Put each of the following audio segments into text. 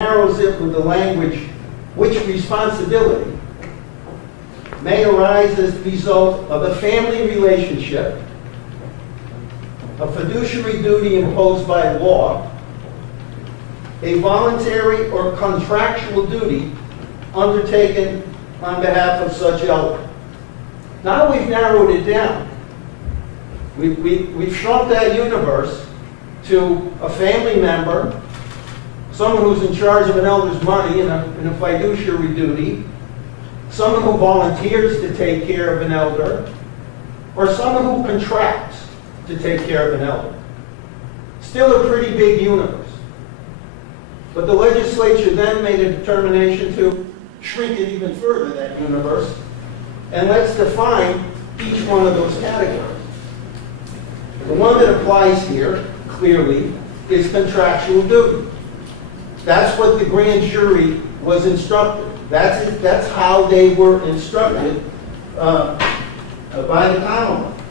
narrows it with the language, which responsibility may arise as the result of a family relationship, a fiduciary duty imposed by law, a voluntary or contractual duty undertaken on behalf of such elder. Now we've narrowed it down. We've shrunk that universe to a family member, someone who's in charge of an elder's money in a fiduciary duty, someone who volunteers to take care of an elder, or someone who contracts to take care of an elder. Still a pretty big universe. But the legislature then made a determination to shrink it even further, that universe, and let's define each one of those categories. The one that applies here, clearly, is contractual duty. That's what the grand jury was instructed. That's how they were instructed by the Commonwealth.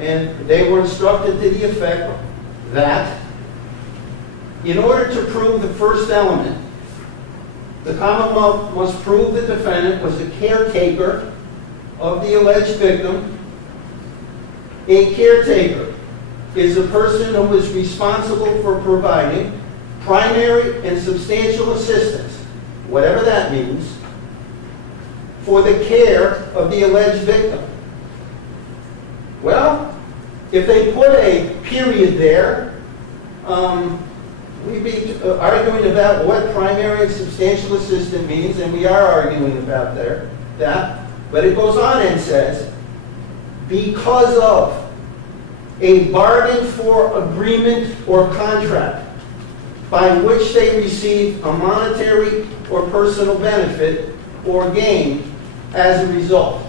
And they were instructed to the effect that in order to prove the first element, the Commonwealth must prove the defendant was a caretaker of the alleged victim. A caretaker is a person who is responsible for providing primary and substantial assistance, whatever that means, for the care of the alleged victim. Well, if they put a period there, we'd be arguing about what primary and substantial assistance means, and we are arguing about that. But it goes on and says, because of a bargain for agreement or contract by which they receive a monetary or personal benefit or gain as a result.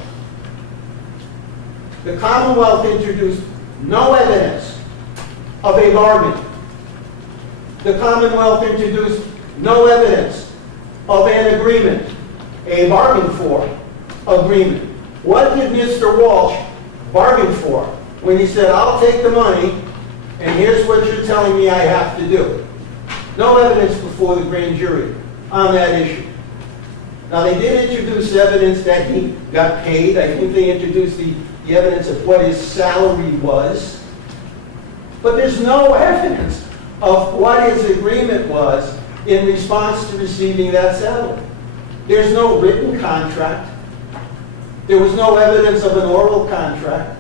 The Commonwealth introduced no evidence of a bargain. The Commonwealth introduced no evidence of an agreement, a bargain for agreement. What did Mr. Walsh bargain for when he said, I'll take the money and here's what you're telling me I have to do? No evidence before the grand jury on that issue. Now they did introduce evidence that he got paid. I think they introduced the evidence of what his salary was. But there's no evidence of what his agreement was in response to receiving that salary. There's no written contract. There was no evidence of an oral contract.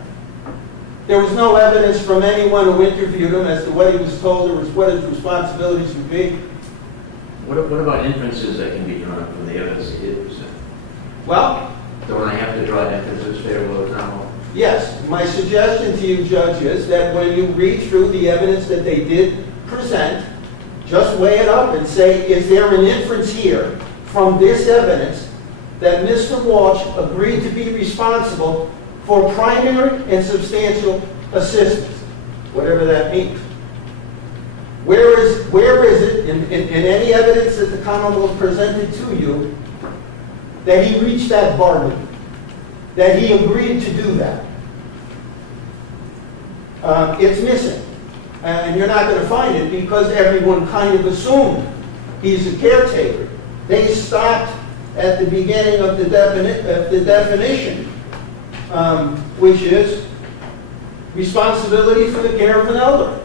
There was no evidence from anyone who interviewed him as to what he was told or what his responsibilities would be. What about inferences that can be drawn from the evidence he did present? Well, don't I have to draw inferences favorable or not? Yes. My suggestion to you, Judge, is that when you read through the evidence that they did present, just weigh it up and say, is there an inference here from this evidence that Mr. Walsh agreed to be responsible for primary and substantial assistance, whatever that means. Where is it in any evidence that the Commonwealth presented to you that he reached that bargain, that he agreed to do that? It's missing. And you're not going to find it because everyone kind of assumed he's a caretaker. They stopped at the beginning of the definition, which is responsibility for the care of an elder,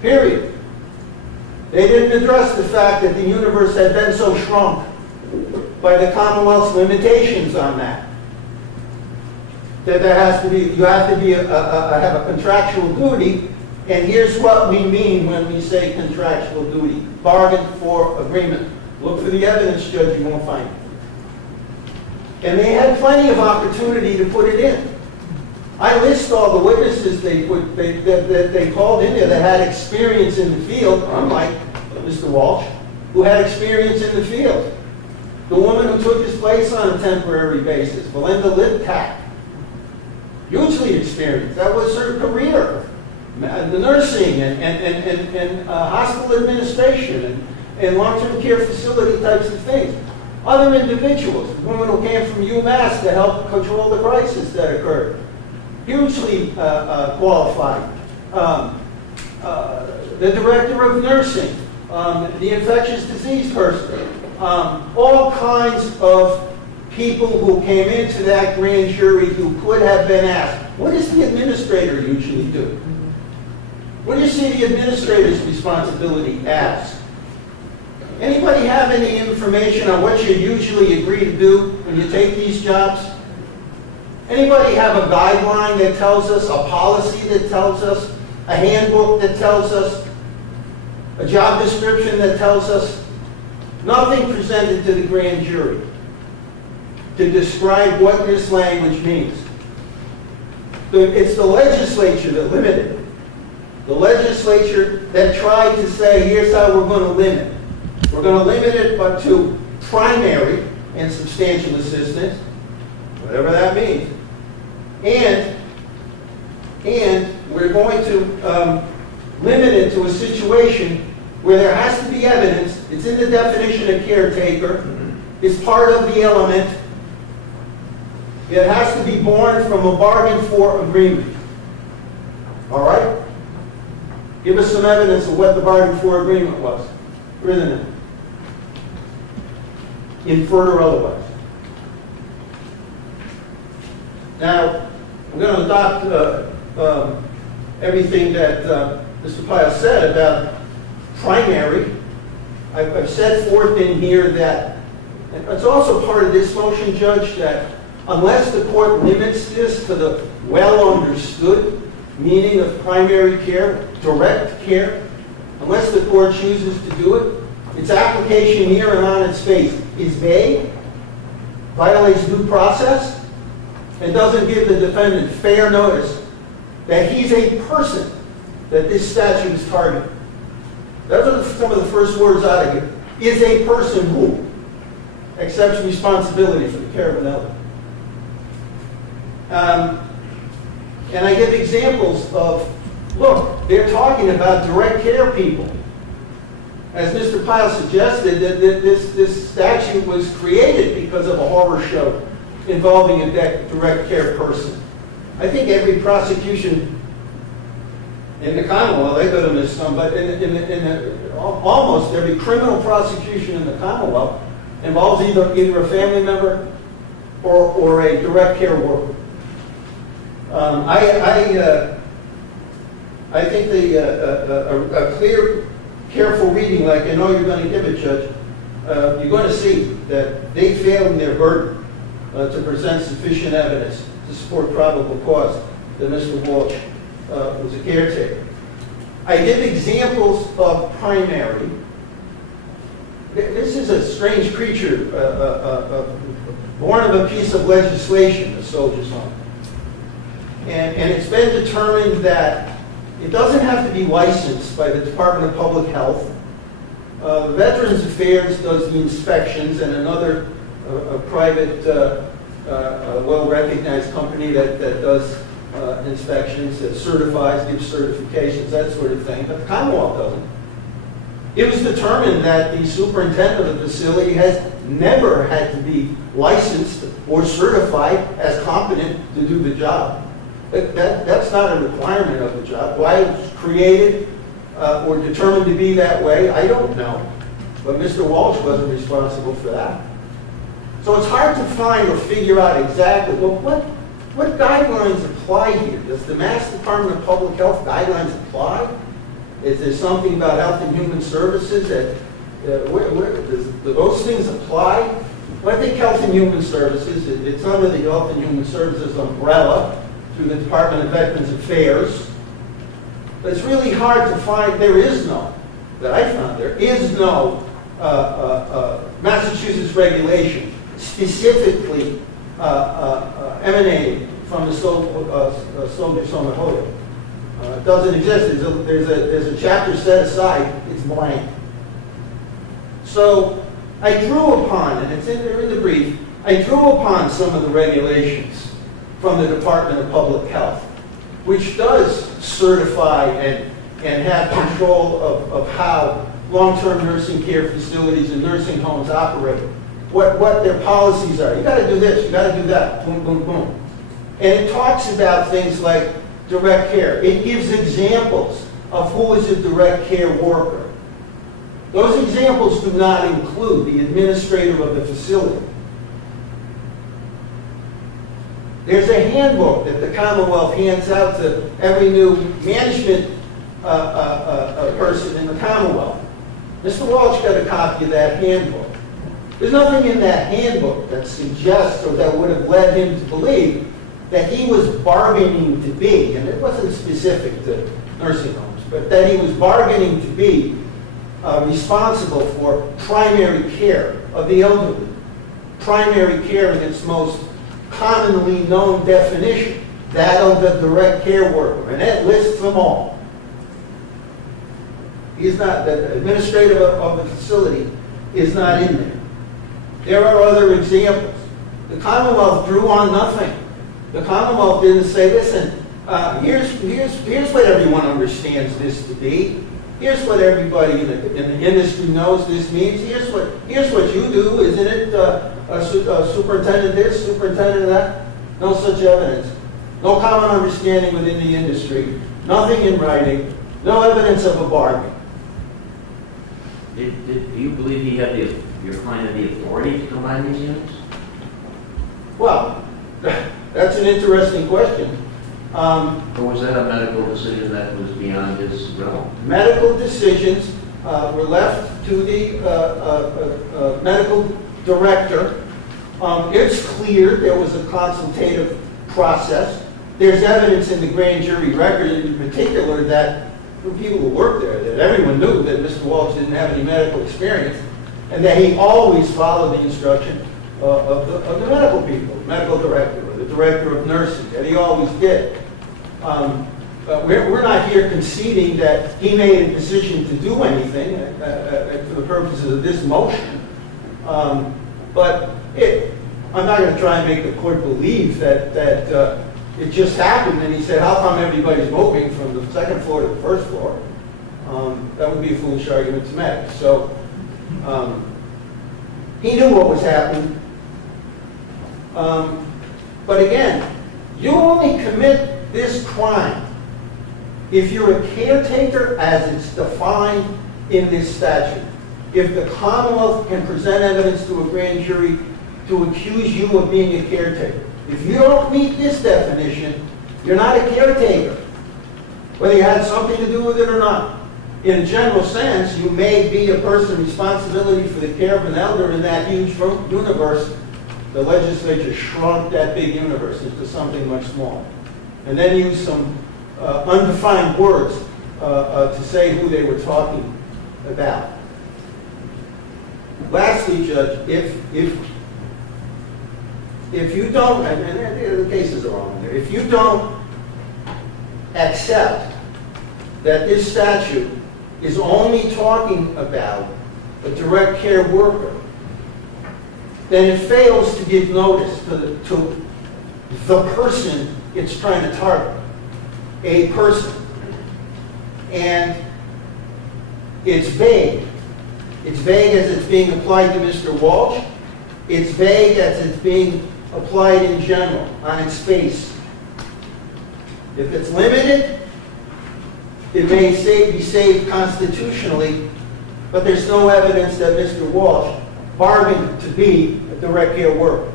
period. They didn't address the fact that the universe had been so shrunk by the Commonwealth's limitations on that. That there has to be, you have to be have a contractual duty, and here's what we mean when we say contractual duty: bargain for agreement. Look for the evidence, Judge, you won't find it. And they had plenty of opportunity to put it in. I list all the witnesses that they called in there that had experience in the field, unlike Mr. Walsh, who had experience in the field. The woman who took his place on a temporary basis, Belinda Liptak, hugely experienced. That was her career. The nursing and hospital administration and long-term care facility types of things. Other individuals, the woman who came from UMass to help control the crisis that occurred, hugely qualified. the director of nursing, the infectious disease person, all kinds of people who came into that grand jury who could have been asked. What does the administrator usually do? What do you see the administrator's responsibility as? Anybody have any information on what you usually agree to do when you take these jobs? Anybody have a guideline that tells us, a policy that tells us, a handbook that tells us, a job description that tells us? Nothing presented to the grand jury to describe what this language means. It's the legislature that limited it. The legislature that tried to say, here's how we're going to limit. We're going to limit it but to primary and substantial assistance, whatever that means. And we're going to limit it to a situation where there has to be evidence. It's in the definition of caretaker. It's part of the element. It has to be born from a bargain for agreement. All right? Give us some evidence of what the bargain for agreement was. Where is it? Inferred or otherwise. Now, I'm going to adopt everything that Mr. Pyle said about primary. I've set forth in here that, and it's also part of this motion, Judge, that unless the court limits this to the well-understood meaning of primary care, direct care, unless the court chooses to do it, its application here and on its face is vague, violates due process, and doesn't give the defendant fair notice that he's a person that this statute is targeting. Those are some of the first words out of here. Is a person who accepts responsibility for the care of an elder. And I give examples of, look, they're talking about direct care people. As Mr. Pyle suggested, that this statute was created because of a horror show involving a direct care person. I think every prosecution in the Commonwealth, they could have missed some, but almost every criminal prosecution in the Commonwealth involves either a family member or a direct care worker. I think a clear, careful reading, like I know you're going to give it, Judge, you're going to see that they failed in their burden to present sufficient evidence to support probable cause that Mr. Walsh was a caretaker. I give examples of primary. This is a strange creature, born of a piece of legislation, the Soldiers Home. And it's been determined that it doesn't have to be licensed by the Department of Public Health. Veterans Affairs does the inspections, and another private, well-recognized company that does inspections, that certifies, gives certifications, that sort of thing. But the Commonwealth doesn't. It was determined that the superintendent of the facility has never had to be licensed or certified as competent to do the job. That's not a requirement of the job. Why it was created or determined to be that way, I don't know. But Mr. Walsh wasn't responsible for that. So it's hard to find or figure out exactly, well, what guidelines apply here? Does the Mass Department of Public Health guidelines apply? Is there something about Health and Human Services that, do those things apply? Well, I think Health and Human Services, it's under the Health and Human Services umbrella through the Department of Veterans Affairs. But it's really hard to find, there is no Massachusetts regulation specifically emanating from the Soldiers Home at Holyoke. It doesn't exist. There's a chapter set aside. It's blank. So I drew upon, and it's in there in the brief, I drew upon some of the regulations from the Department of Public Health, which does certify and have control of how long-term nursing care facilities and nursing homes operate, what their policies are. You got to do this, you got to do that, boom, boom, boom. And it talks about things like direct care. It gives examples of who is a direct care worker. Those examples do not include the administrator of the facility. There's a handbook that the Commonwealth hands out to every new management person in the Commonwealth. Mr. Walsh got a copy of that handbook. There's nothing in that handbook that suggests or that would have led him to believe that he was bargaining to be, and it wasn't specific to nursing homes, but that he was bargaining to be responsible for primary care of the elderly. Primary care in its most commonly known definition, that of the direct care worker, and that lists them all. He's not, the administrator of the facility is not in there. There are other examples. The Commonwealth drew on nothing. The Commonwealth didn't say, listen, here's what everyone understands this to be. Here's what everybody in the industry knows this means. Here's what you do, isn't it? A superintendent this, superintendent that. No such evidence. No common understanding within the industry. Nothing in writing. No evidence of a bargain. Do you believe he had your client had the authority to combine these units? Well, that's an interesting question. Or was that a medical decision that was beyond his realm? Medical decisions were left to the medical director. It's clear there was a consultative process. There's evidence in the grand jury record in particular that the people who worked there, that everyone knew that Mr. Walsh didn't have any medical experience, and that he always followed the instruction of the medical people, the medical director, or the director of nursing, that he always did. We're not here conceding that he made a decision to do anything for the purposes of this motion. But I'm not going to try and make the court believe that it just happened and he said, how come everybody's moving from the second floor to the first floor? That would be a foolish argument to make. So he knew what was happening. But again, you only commit this crime if you're a caretaker as it's defined in this statute. If the Commonwealth can present evidence to a grand jury to accuse you of being a caretaker. If you don't meet this definition, you're not a caretaker, whether you had something to do with it or not. In a general sense, you may be a person responsibility for the care of an elder in that huge universe. The legislature shrunk that big universe into something much smaller. And then used some undefined words to say who they were talking about. Lastly, Judge, if you don't, and the cases are on there, if you don't accept that this statute is only talking about a direct care worker, then it fails to give notice to the person it's trying to target, a person. And it's vague. It's vague as it's being applied to Mr. Walsh. It's vague as it's being applied in general, on its face. If it's limited, it may be saved constitutionally, but there's no evidence that Mr. Walsh bargained to be a direct care worker.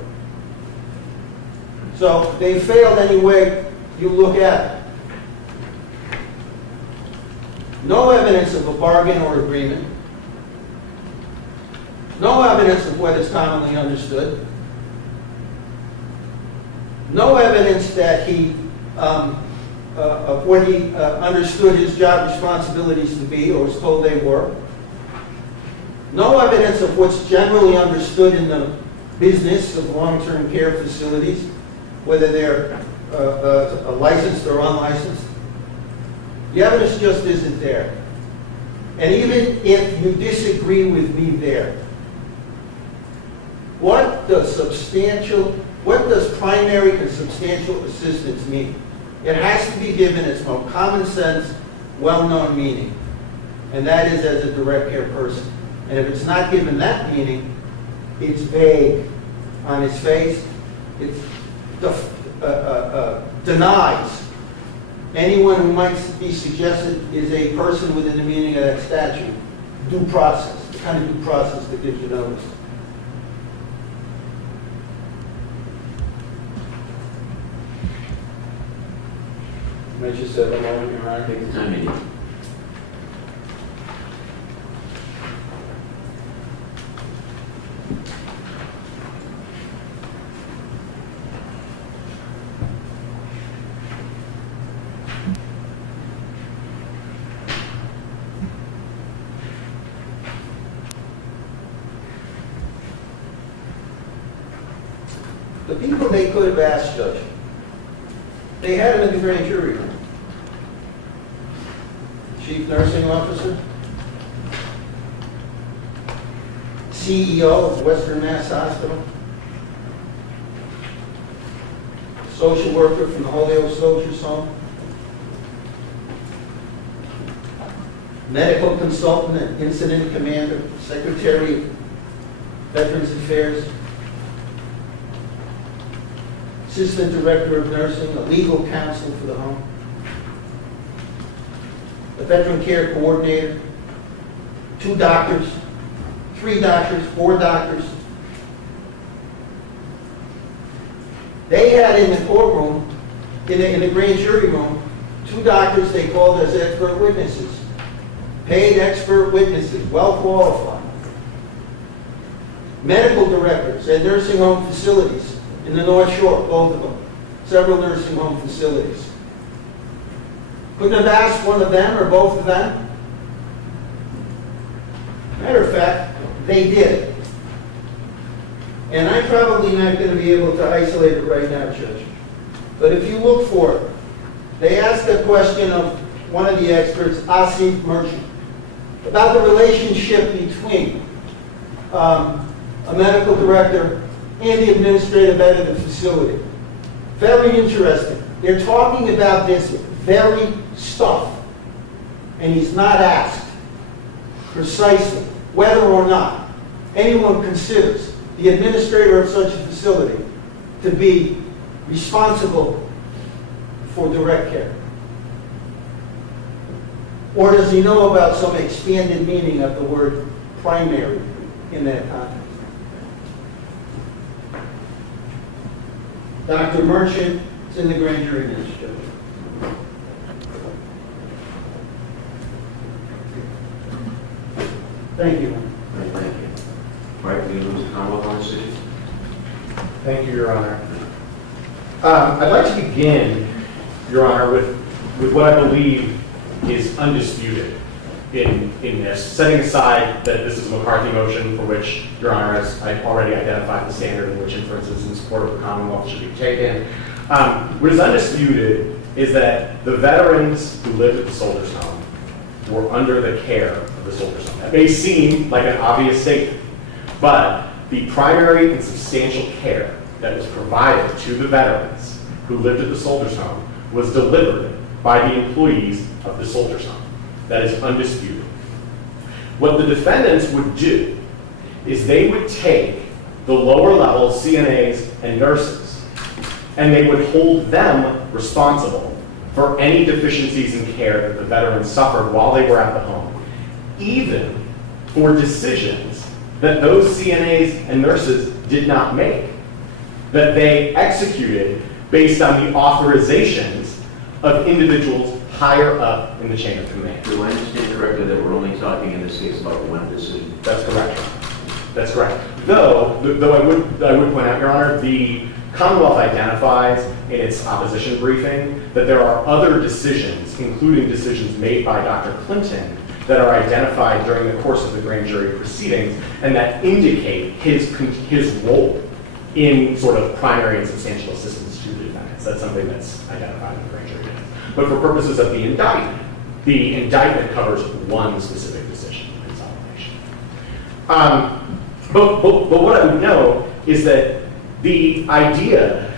So they failed any way you look at it. No evidence of a bargain or agreement. No evidence of what is commonly understood. No evidence that he, of what he understood his job responsibilities to be or was told they were. No evidence of what's generally understood in the business of long-term care facilities, whether they're licensed or unlicensed. The evidence just isn't there. And even if you disagree with me there, what does primary and substantial assistance mean? It has to be given its most common sense, well-known meaning, and that is as a direct care person. And if it's not given that meaning, it's vague on its face. It denies anyone who might be suggested is a person within the meaning of that statute. Due process, the kind of due process that gives you notice. I just said hello, Your Honor. Take the time you need. The people they could have asked, Judge, they had him in the grand jury room. Chief Nursing Officer, CEO of Western Mass Hospital, social worker from the Holyoke Soldiers Home, medical consultant and incident commander, secretary of Veterans Affairs, assistant director of nursing, a legal counsel for the home, a veteran care coordinator, 2 doctors, 3 doctors, 4 doctors. They had in the courtroom, in the grand jury room, 2 doctors they called as expert witnesses, paid expert witnesses, well qualified. Medical directors at nursing home facilities in the North Shore, both of them, several nursing home facilities. Couldn't have asked one of them or both of them. Matter of fact, they did. And I'm probably not going to be able to isolate it right now, Judge. But if you look for it, they asked a question of one of the experts, Asif Merchant, about the relationship between a medical director and the administrative head of the facility. Very interesting. They're talking about this very stuff, and he's not asked precisely whether or not anyone considers the administrator of such a facility to be responsible for direct care. Or does he know about some expanded meaning of the word primary in that context? Dr. Merchant is in the grand jury bench, Judge. Thank you. Right, thank you. All right, we lose the Commonwealth on this issue. Thank you, Your Honor. I'd like to begin, Your Honor, with what I believe is undisputed in this, setting aside that this is a McCarthy motion for which, Your Honor, as I've already identified the standard in which inferences in support of the Commonwealth should be taken. What is undisputed is that the veterans who lived at the Soldiers Home were under the care of the Soldiers Home. That may seem like an obvious statement, but the primary and substantial care that was provided to the veterans who lived at the Soldiers Home was delivered by the employees of the Soldiers Home. That is undisputed. What the defendants would do is they would take the lower level CNAs and nurses and they would hold them responsible for any deficiencies in care that the veterans suffered while they were at the home, even for decisions that those CNAs and nurses did not make, that they executed based on the authorizations of individuals higher up in the chain of command. Do I understand correctly that we're only talking in this case about one decision? That's correct. That's correct. Though I would point out, Your Honor, the Commonwealth identifies in its opposition briefing that there are other decisions, including decisions made by Dr. Clinton, that are identified during the course of the grand jury proceedings and that indicate his role in sort of primary and substantial assistance to the defendants. That's something that's identified in the grand jury. But for purposes of the indictment covers one specific decision, consolidation. But what I would know is that the idea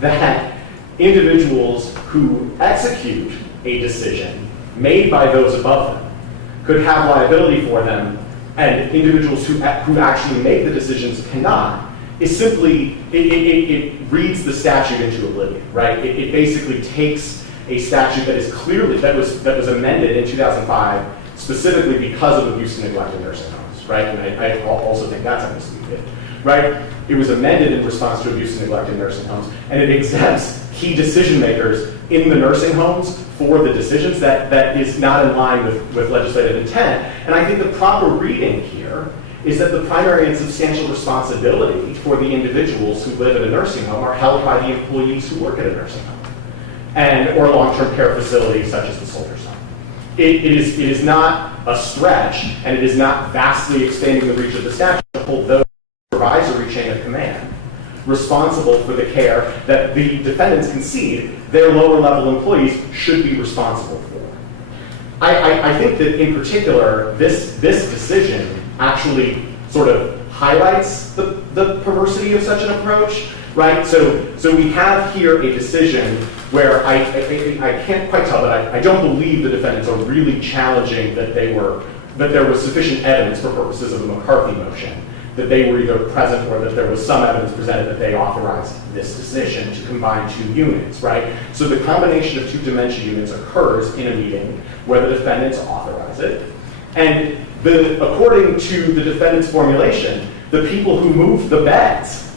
that individuals who execute a decision made by those above them could have liability for them and individuals who actually make the decisions cannot is simply, it reads the statute into oblivion, right? It basically takes a statute that is clearly, that was amended in 2005 specifically because of abuse and neglect in nursing homes, right? And I also think that's undisputed, right? It was amended in response to abuse and neglect in nursing homes, and it exempts key decision makers in the nursing homes for the decisions. That is not in line with legislative intent. And I think the proper reading here is that the primary and substantial responsibility for the individuals who live in a nursing home are held by the employees who work at a nursing home or long-term care facilities such as the Soldiers Home. It is not a stretch, and it is not vastly expanding the reach of the statute to hold those supervisory chain of command responsible for the care that the defendants concede their lower level employees should be responsible for. I think that in particular, this decision actually sort of highlights the perversity of such an approach, right? So we have here a decision where I can't quite tell, but I don't believe the defendants are really challenging that there was sufficient evidence for purposes of the McCarthy motion, that they were either present or that there was some evidence presented that they authorized this decision to combine two units, right? So the combination of two dementia units occurs in a meeting where the defendants authorize it. And according to the defendant's formulation, the people who moved the beds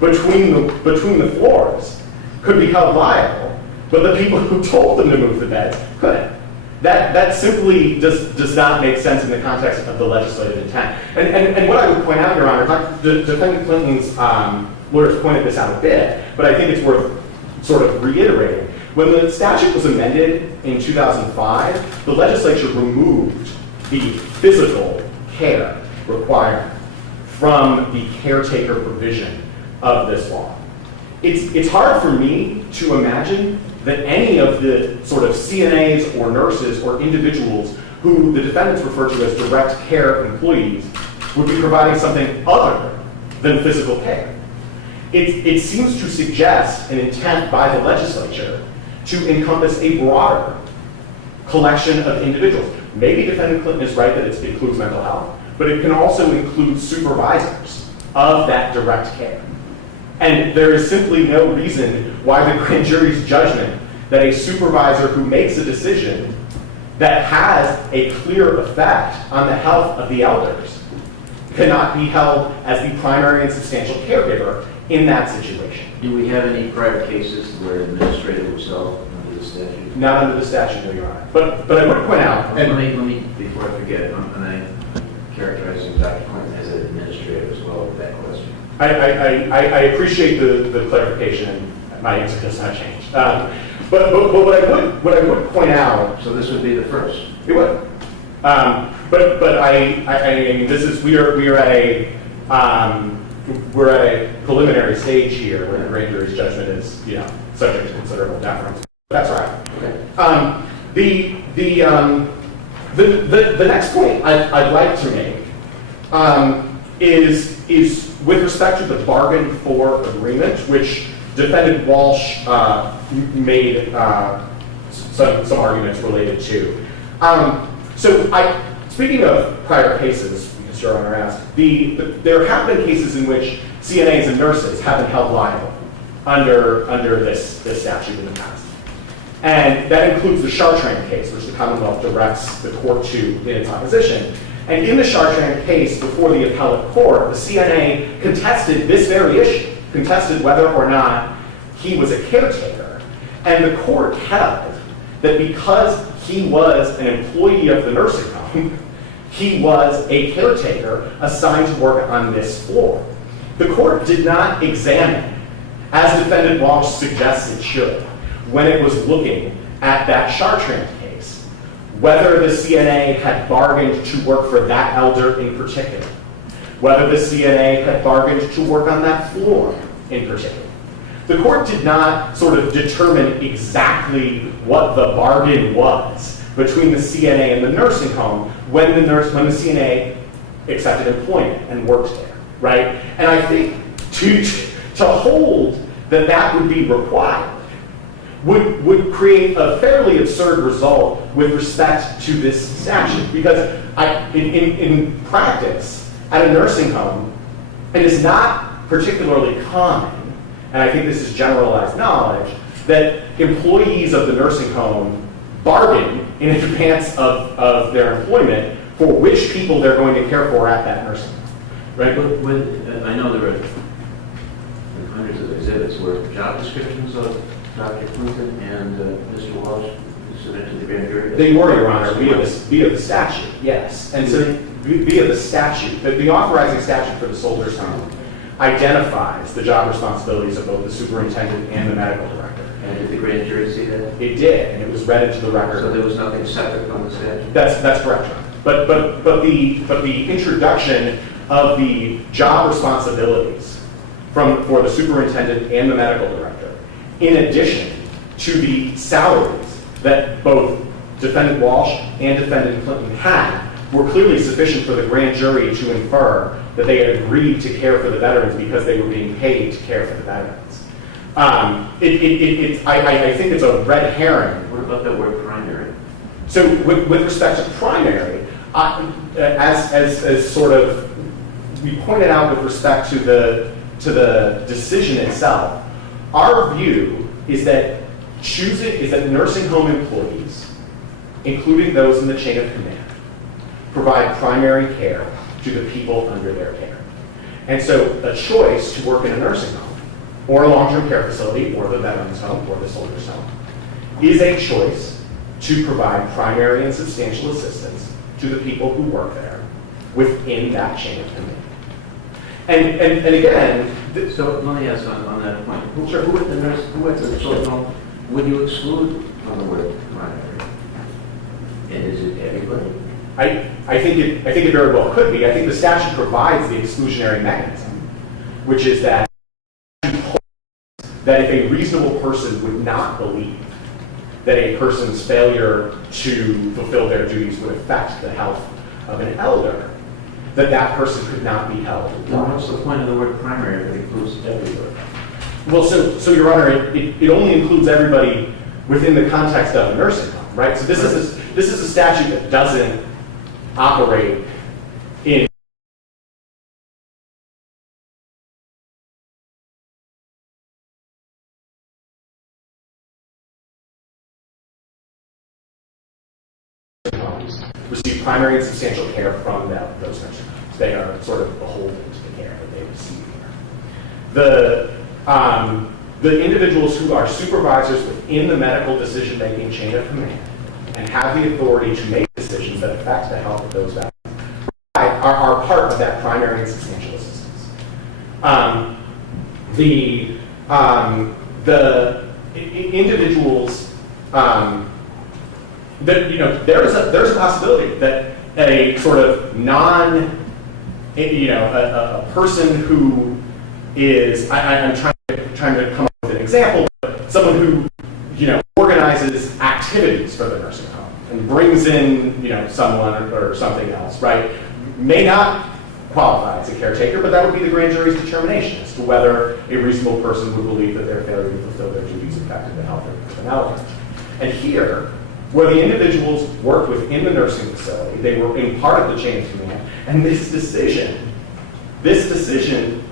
between the floors could be held liable, but the people who told them to move the beds couldn't. That simply does not make sense in the context of the legislative intent. And what I would point out, Your Honor, Defendant Clinton's lawyers pointed this out a bit, but I think it's worth sort of reiterating. When the statute was amended in 2005, the legislature removed the physical care requirement from the caretaker provision of this law. It's hard for me to imagine that any of the sort of CNAs or nurses or individuals who the defendants refer to as direct care employees would be providing something other than physical care. It seems to suggest an intent by the legislature to encompass a broader collection of individuals. Maybe Defendant Clinton is right that it includes mental health, but it can also include supervisors of that direct care. And there is simply no reason why the grand jury's judgment that a supervisor who makes a decision that has a clear effect on the health of the elders cannot be held as the primary and substantial caregiver in that situation. Do we have any prior cases where administrative was held under the statute? Not under the statute, no, Your Honor. But I would point out, Let me, before I forget, and I characterizing Dr. Clinton as an administrator as well with that question. I appreciate the clarification. My answer does not change. But what I would point out. So this would be the first. It would. But I mean, this is we're at a preliminary stage here where the grand jury's judgment is subject to considerable deference. That's right. Okay. The next point I'd like to make is with respect to the bargain for agreement, which Defendant Walsh made some arguments related to. Speaking of prior cases, because Your Honor asked, there have been cases in which CNAs and nurses have been held liable under this statute in the past. And that includes the Chartrand case, which the Commonwealth directs the court to in its opposition. And in the Chartrand case, before the appellate court, the CNA contested this very issue, contested whether or not he was a caretaker. And the court held that because he was an employee of the nursing home, he was a caretaker assigned to work on this floor. The court did not examine, as Defendant Walsh suggests it should, when it was looking at that Chartrand case, whether the CNA had bargained to work for that elder in particular, whether the CNA had bargained to work on that floor in particular. The court did not sort of determine exactly what the bargain was between the CNA and the nursing home when the CNA accepted employment and worked there, right? And I think to hold that would be required would create a fairly absurd result with respect to this statute, because in practice at a nursing home, it is not particularly common, and I think this is generalized knowledge, that employees of the nursing home bargain in advance of their employment for which people they're going to care for at that nursing home, right? I know there are hundreds of exhibits where job descriptions of Dr. Clinton and Mr. Walsh submitted to the grand jury. They were, Your Honor, via the statute, yes. And so via the statute, the authorizing statute for the Soldiers Home identifies the job responsibilities of both the superintendent and the medical director. And did the grand jury see that? It did, and it was read into the record. So there was nothing separate from the statute? That's correct, Your Honor. But the introduction of the job responsibilities for the superintendent and the medical director, in addition to the salaries that both Defendant Walsh and Defendant Clinton had, were clearly sufficient for the grand jury to infer that they had agreed to care for the veterans because they were being paid to care for the veterans. I think it's a red herring. What about the word primary? So with respect to primary, as sort of we pointed out with respect to the decision itself, our view is that nursing home employees, including those in the chain of command, provide primary care to the people under their care. And so a choice to work in a nursing home or a long-term care facility or the veterans home or the soldiers home is a choice to provide primary and substantial assistance to the people who work there within that chain of command. And again, so let me ask on that point. Who at the soldiers home would you exclude from the word primary? And is it everybody? I think it very well could be. I think the statute provides the exclusionary mechanism, which is that if a reasonable person would not believe that a person's failure to fulfill their duties would affect the health of an elder, that person could not be held. Then what's the point of the word primary if it includes everybody? Well, so Your Honor, it only includes everybody within the context of a nursing home, right? So this is a statute that doesn't operate in homes receive primary and substantial care from those nursing homes. They are sort of beholden to the care that they receive here. The individuals who are supervisors within the medical decision-making chain of command and have the authority to make decisions that affect the health of those veterans are part of that primary and substantial assistance. The individuals there's a possibility that a sort of a person who is I'm trying to come up with an example, but someone who organizes activities for the nursing home and brings in someone or something else, right, may not qualify as a caretaker, but that would be the grand jury's determination as to whether a reasonable person would believe that their failure to fulfill their duties affected the health of an elder. And here, where the individuals worked within the nursing facility, they were in part of the chain of command, and this decision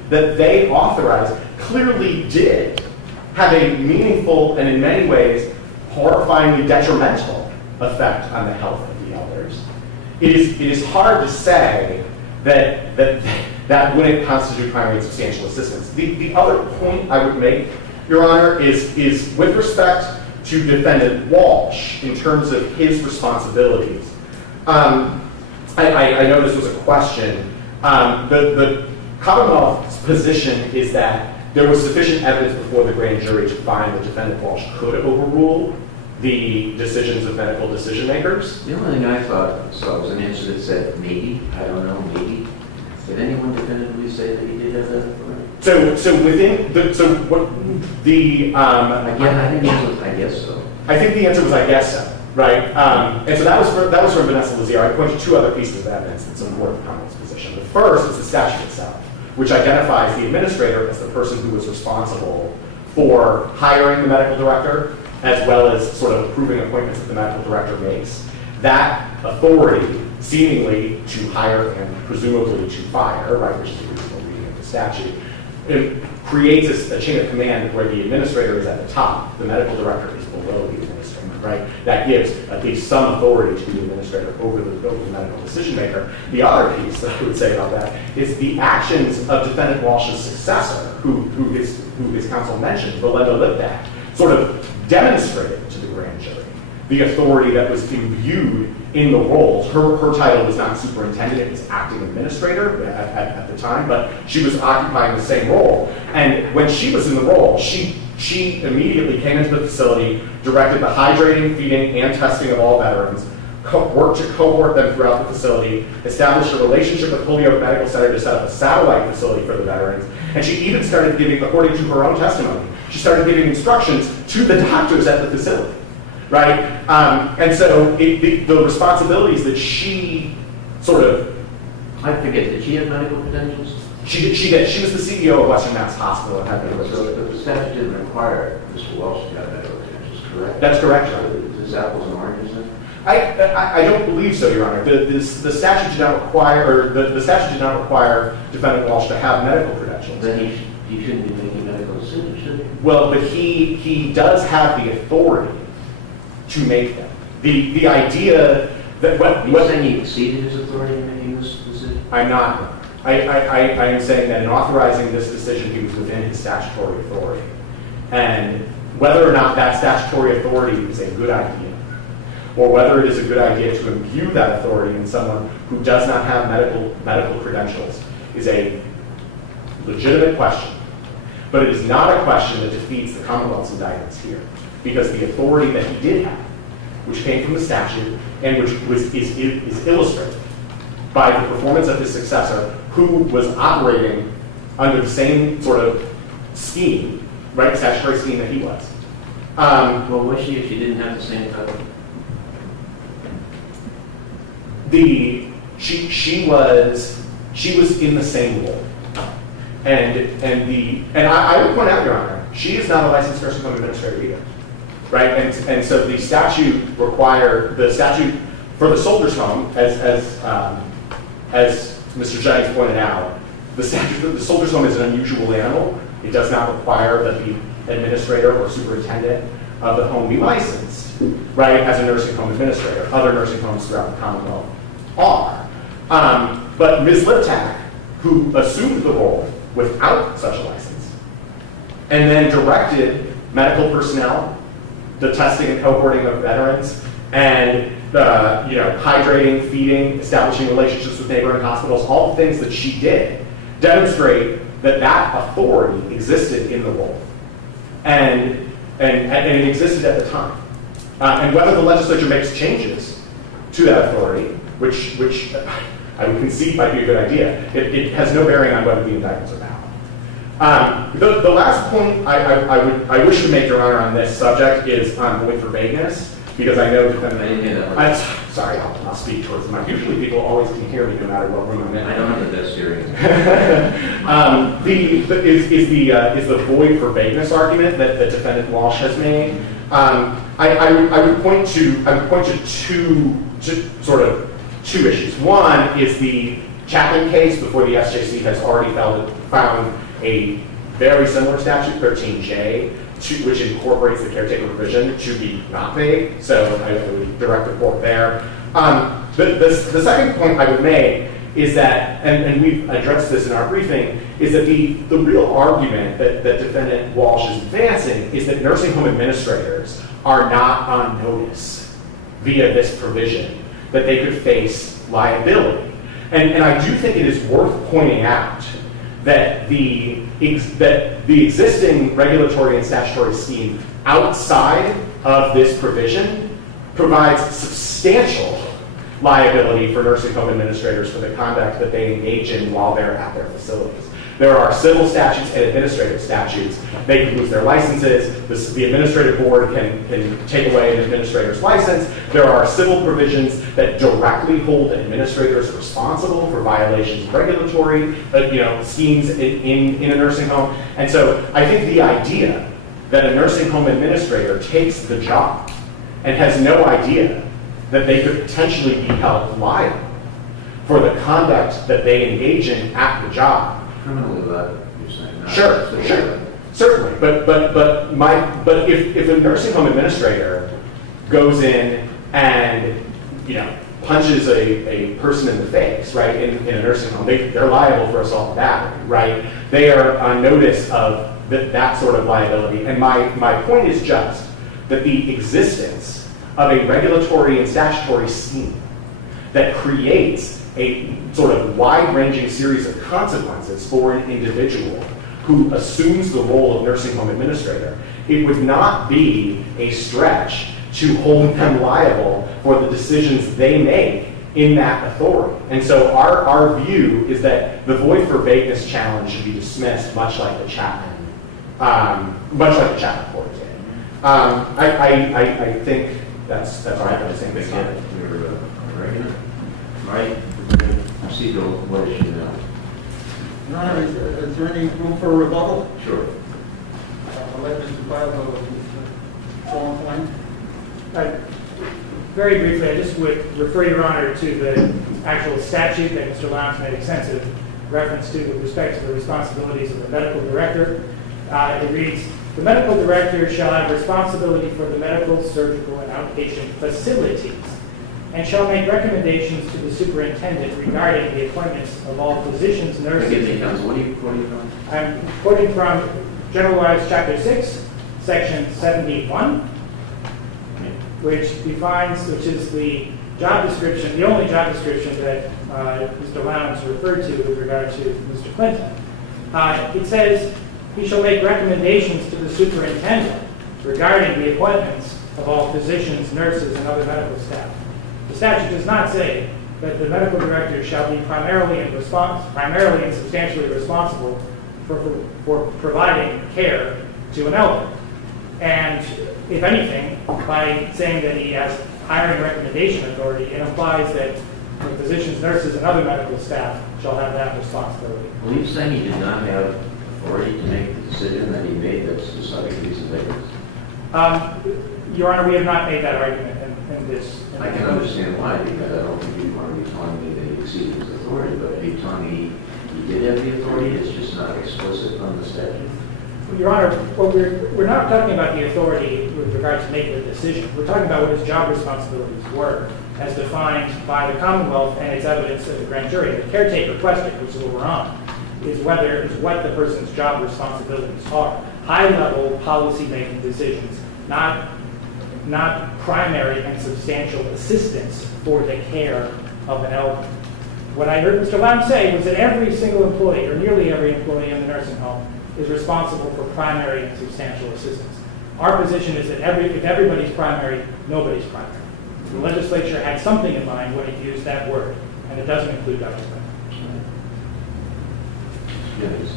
that they authorized clearly did have a meaningful and in many ways horrifyingly detrimental effect on the health of the elders. It is hard to say that wouldn't constitute primary and substantial assistance. The other point I would make, Your Honor, is with respect to Defendant Walsh in terms of his responsibilities. I know this was a question. The Commonwealth's position is that there was sufficient evidence before the grand jury to find that Defendant Walsh could overrule the decisions of medical decision makers. The only thing I saw was an answer that said maybe, I don't know, maybe. Did anyone definitively say that he did have that authority? I guess so. I think the answer was I guess so, right? And so that was from Vanessa Lazier. I pointed to two other pieces of evidence that support the Commonwealth's position. The first is the statute itself, which identifies the administrator as the person who was responsible for hiring the medical director, as well as sort of approving appointments that the medical director makes. That authority, seemingly to hire and presumably to fire, right, which is the reasonable reading of the statute, it creates a chain of command where the administrator is at the top, the medical director is below the administrator, right? That gives at least some authority to the administrator over the medical decision maker. The other piece that I would say about that is the actions of Defendant Walsh's successor, who his counsel mentioned, Belinda Liptak, sort of demonstrated to the grand jury the authority that was imbued in the roles. Her title was not superintendent, it was acting administrator at the time, but she was occupying the same role. And when she was in the role, she immediately came into the facility, directed the hydrating, feeding, and testing of all veterans, worked to cohort them throughout the facility, established a relationship with Holyoke Medical Center to set up a satellite facility for the veterans, and she even started giving, according to her own testimony, she started giving instructions to the doctors at the facility. Right? And so the responsibilities that she sort of... I forget, did she have medical credentials? She did. She was the CEO of Western Mass Hospital and had medical So credentials. the statute didn't require Mr. Welsh to have medical credentials, correct? That's correct, So Your Honor. is this apples and oranges then? I don't believe so, Your Honor. The statute did not require, or the statute did not require Defendant Walsh to have medical credentials. Then he shouldn't be making medical decisions, should he? Well, but he does have the authority to make them. The idea that You're saying he exceeded his authority in making this decision? I'm not. I am saying that in authorizing this decision, he was within his statutory authority. And whether or not that statutory authority is a good idea, or whether it is a good idea to imbue that authority in someone who does not have medical credentials, is a legitimate question. But it is not a question that defeats the Commonwealth's indictments here, because the authority that he did have, which came from the statute, and which is illustrated by the performance of his successor, who was operating under the same sort of scheme, right, statutory scheme that he was. Well, was she if she didn't have the same title? She was in the same role. And I would point out, Your Honor, she is not a licensed nursing home administrator either, right? And so the statute for the Soldiers Home, as Mr. Jennings pointed out, the Soldiers Home is an unusual animal. It does not require that the administrator or superintendent of the home be licensed, right, as a nursing home administrator. Other nursing homes throughout the Commonwealth are. But Ms. Liptak, who assumed the role without such a license, and then directed medical personnel, the testing and cohorting of veterans, and hydrating, feeding, establishing relationships with neighboring hospitals, all the things that she did demonstrate that authority existed in the role. And it existed at the time. And whether the legislature makes changes to that authority, which I would concede might be a good idea, it has no bearing on whether the indictments are valid. The last point I wish to make, Your Honor, on this subject is on void for vagueness, because I know sorry, I'll speak towards the mic. Usually people always can hear me no matter what room I'm in. I don't have the best hearing. Is the void for vagueness argument that Defendant Walsh has made. I would point to two issues. One is the Chapman case before the SJC has already found a very similar statute, 13J, which incorporates the caretaker provision to be not vague. So I would direct the court there. The second point I would make is that, and we've addressed this in our briefing, is that the real argument that Defendant Walsh is advancing is that nursing home administrators are not on notice via this provision that they could face liability. And I do think it is worth pointing out that the existing regulatory and statutory scheme outside of this provision provides substantial liability for nursing home administrators for the conduct that they engage in while they're at their facilities. There are civil statutes and administrative statutes. They can lose their licenses. The administrative board can take away an administrator's license. There are civil provisions that directly hold administrators responsible for violations of regulatory schemes in a nursing home. And so I think the idea that a nursing home administrator takes the job and has no idea that they could potentially be held liable for the conduct that they engage in at the job. Criminally liable, you're saying? Sure. Certainly, but if a nursing home administrator goes in and, punches a person in the face, right, in a nursing home, they're liable for assault and battery, right? They are on notice of that sort of liability. And my point is just that the existence of a regulatory and statutory scheme that creates a sort of wide-ranging series of consequences for an individual who assumes the role of nursing home administrator, it would not be a stretch to hold them liable for the decisions they make in that authority. And so our view is that the void for vagueness challenge should be dismissed, much like the Chapman court did. I think that's all right. I think that's Again, your argument. All right, we're going to proceed to what issue now? Your Honor, is there any room for a rebuttal? Sure. I'll let Mr. Biles go on point. Very briefly, I just would refer Your Honor to the actual statute that Mr. Lowndes made extensive reference to with respect to the responsibilities of the medical director. It reads, the medical director shall have responsibility for the medical, surgical, and outpatient facilities and shall make recommendations to the superintendent regarding the appointments of all physicians, nurses. Forgive me, counsel, what are you quoting from? I'm quoting from General Laws, Chapter 6, Section 71, which is the job description, the only job description that Mr. Lowndes referred to with regard to Mr. Clinton. It says he shall make recommendations to the superintendent regarding the appointments of all physicians, nurses, and other medical staff. The statute does not say that the medical director shall be primarily and substantially responsible for providing care to an elder. And if anything, by saying that he has hiring recommendation authority, it implies that the physicians, nurses, and other medical staff shall have that responsibility. Well, you're saying he did not have authority to make the decision that he made that's the subject of these vagueness? Your Honor, we have not made that argument in this. I can understand why, because I don't think you want to be telling me that he exceeded his authority, but if you're telling me he did have the authority, it's just not explicit on the statute. Your Honor, we're not talking about the authority with regard to making the decision. We're talking about what his job responsibilities were, as defined by the Commonwealth and its evidence of the grand jury. The caretaker question, which is what we're on, is what the person's job responsibilities are. High-level policy-making decisions, not primary and substantial assistance for the care of an elder. What I heard Mr. Lowndes say was that every single employee, or nearly every employee in the nursing home, is responsible for primary and substantial assistance. Our position is that if everybody's primary, nobody's primary. The legislature had something in mind when it used that word, and it doesn't include Dr. Clinton. Yes.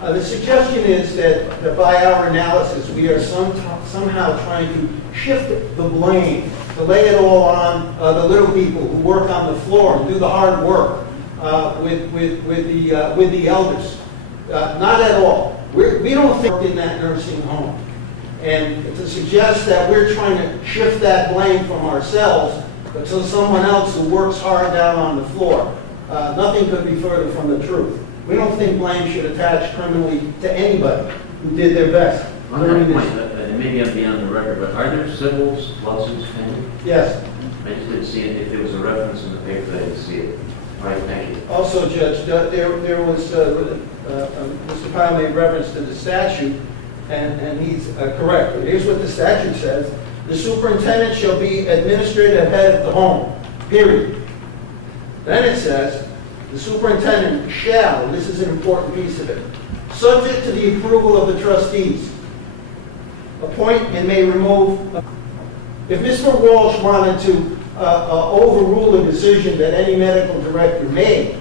The suggestion is that by our analysis, we are somehow trying to shift the blame, to lay it all on the little people who work on the floor and do the hard work with the elders. Not at all. We don't think in that nursing home. And to suggest that we're trying to shift that blame from ourselves to someone else who works hard down on the floor, nothing could be further from the truth. We don't think blame should attach criminally to anybody who did their best. On that point, and maybe I'm beyond the record, but are there civil lawsuits pending? Yes. I just didn't see it. If there was a reference in the paper, I didn't see it. All right, thank you. Also, Judge, there was, Mr. Pyle made reference to the statute, and he's correct. Here's what the statute says. The superintendent shall be administrative head of the home, period. Then it says, the superintendent shall, and this is an important piece of it, subject to the approval of the trustees, appoint and may remove. If Mr. Walsh wanted to overrule a decision that any medical director made,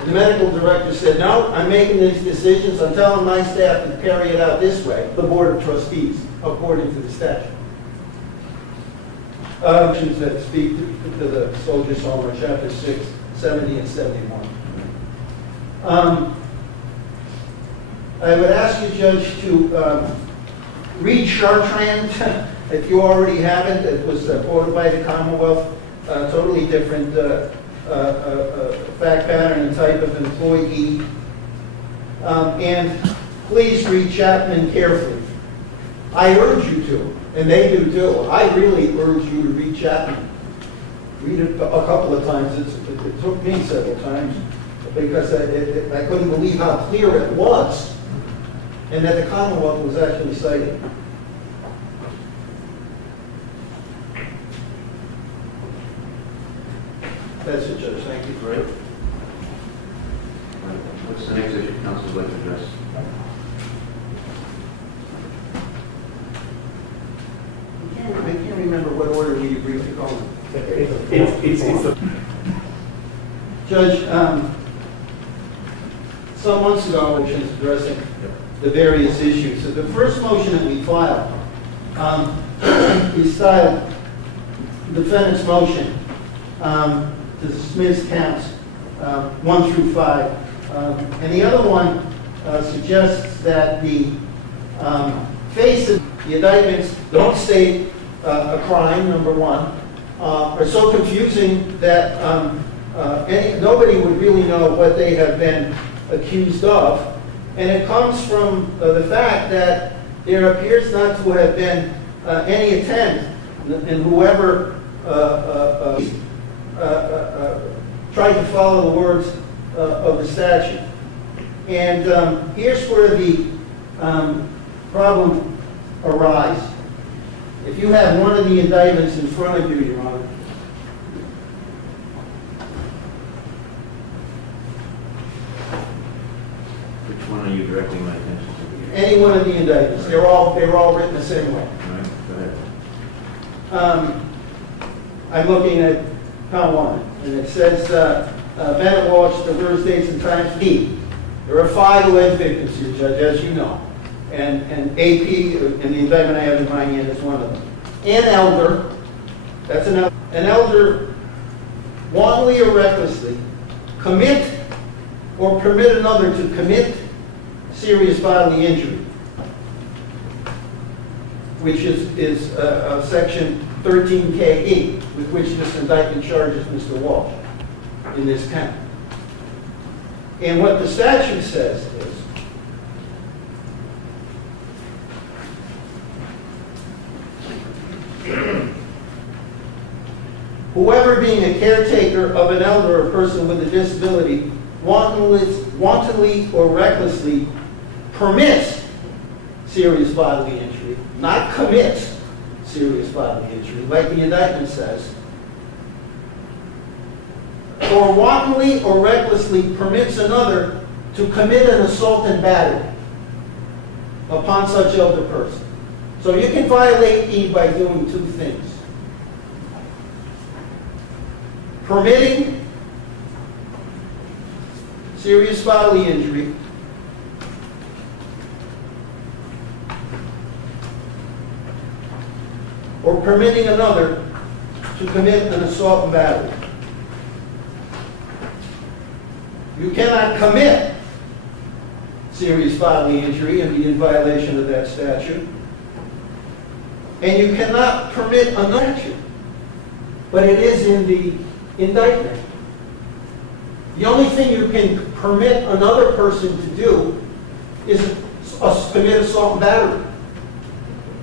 and the medical director said, no, I'm making these decisions, I'm telling my staff to carry it out this way, the Board of Trustees, according to the statute. That speak to the Soldiers Home, Chapter 6, 70 and 71. I would ask you, Judge, to read Chartrand, if you already haven't. It was quoted by the Commonwealth, totally different fact pattern and type of employee. And please read Chapman carefully. I urge you to, and they do too. I really urge you to read Chapman. Read it a couple of times. It took me several times because I couldn't believe how clear it was and that the Commonwealth was actually citing. That's it, Judge. Thank you. Right. What's the next issue council would like to address? I can't remember what order we agreed to go in. It's the Judge, some months ago, which is addressing the various issues. So the first motion that we filed is styled defendant's motion to dismiss counts 1 through 5. And the other one suggests that the face of the indictments don't state a crime, number one, are so confusing that nobody would really know what they have been accused of. And it comes from the fact that there appears not to have been any attempt in whoever tried to follow the words of the statute. And here's where the problem arises. If you have one of the indictments in front of you, Your Honor, Which one are you directing my attention to? any one of the indictments, they're all written the same way. All right, go ahead. I'm looking at count 1, and it says, Bennett Walsh, diverse dates and times. There are 5 alleged victims here, Judge, as you know. And AP, in the indictment I have in my hand, is one of them. An elder, that's an elder wantonly or recklessly commit or permit another to commit serious bodily injury, which is section 13K8, with which this indictment charges Mr. Walsh in this count. And what the statute says is, whoever being a caretaker of an elder or person with a disability wantonly or recklessly permits serious bodily injury, not commits serious bodily injury, like the indictment says, or wantonly or recklessly permits another to commit an assault and battery upon such elder person. So you can violate E by doing 2 things. Permitting serious bodily injury or permitting another to commit an assault and battery. You cannot commit serious bodily injury and be in violation of that statute. And you cannot permit another statute, but it is in the indictment. The only thing you can permit another person to do is commit assault and battery.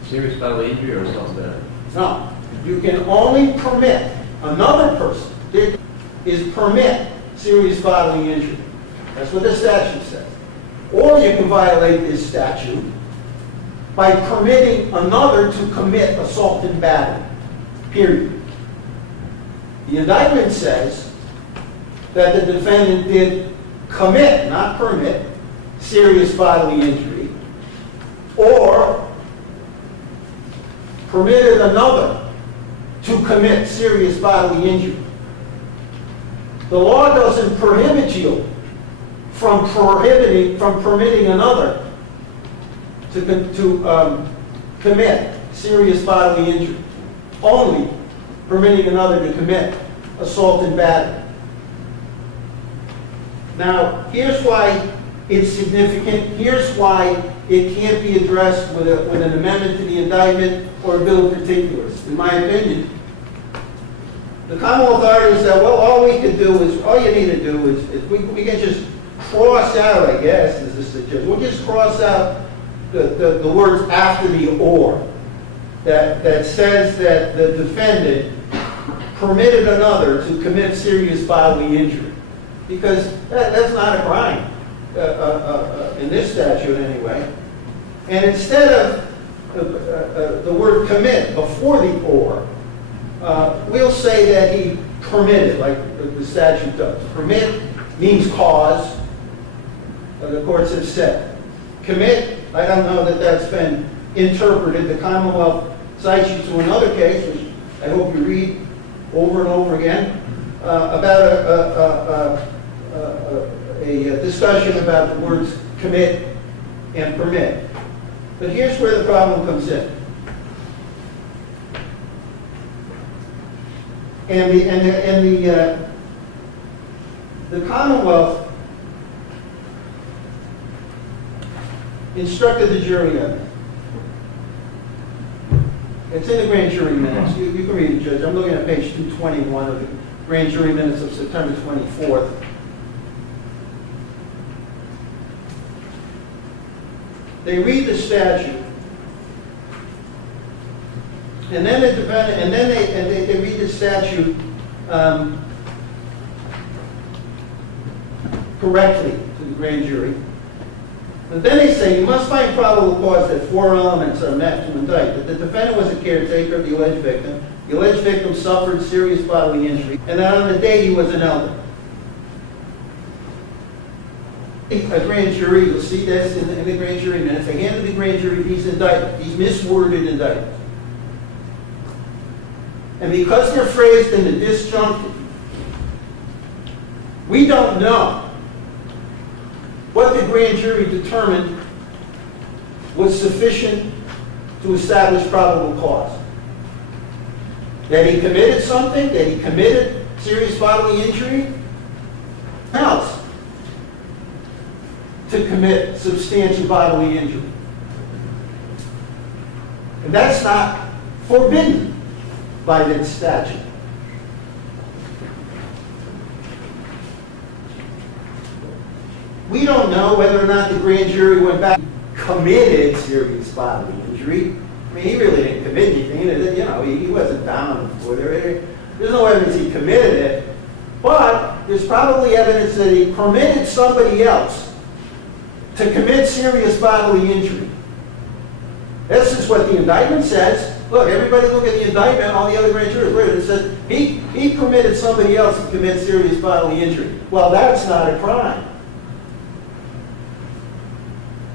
Serious bodily injury or assault and battery? No, you can only permit another person is permit serious bodily injury. That's what the statute says. Or you can violate this statute by permitting another to commit assault and battery, period. The indictment says that the defendant did commit, not permit, serious bodily injury, or permitted another to commit serious bodily injury. The law doesn't prohibit you from permitting another to commit serious bodily injury, only permitting another to commit assault and battery. Now, here's why it's significant. Here's why it can't be addressed with an amendment to the indictment or a bill of particulars. In my opinion, The Commonwealth argues that, well, all you need to do is we can just cross out, I guess, is the suggestion. We'll just cross out the words after the or that says that the defendant permitted another to commit serious bodily injury. Because that's not a crime, in this statute anyway. And instead of the word commit before the or, we'll say that he permitted, like the statute does. Permit means cause, the courts have said. Commit, I don't know that that's been interpreted. The Commonwealth cites you to another case, which I hope you read over and over again, about a discussion about the words commit and permit. But here's where the problem comes in. And the Commonwealth instructed the jury on it. It's in the grand jury minutes. You can read it, Judge. I'm looking at page 221 of the grand jury minutes of September 24th. They read the statute, and then the defendant, and then they read the statute correctly to the grand jury. But then they say, you must find probable cause that 4 elements are met to indict. That the defendant was a caretaker of the alleged victim. The alleged victim suffered serious bodily injury. And that on the day he was an elder. A grand jury, you'll see this in the grand jury minutes. They handed the grand jury these indictments, these misworded indictments. And because they're phrased in the disjunctive, we don't know what the grand jury determined was sufficient to establish probable cause. That he committed something, that he committed serious bodily injury, else to commit substantial bodily injury. And that's not forbidden by this statute. We don't know whether or not the grand jury went back and committed serious bodily injury. I mean, he really didn't commit anything. You know, he wasn't found on the floor. There's no evidence he committed it. But there's probably evidence that he permitted somebody else to commit serious bodily injury. This is what the indictment says. Look, everybody look at the indictment, all the other grand jurors. Look, it says he permitted somebody else to commit serious bodily injury. Well, that's not a crime.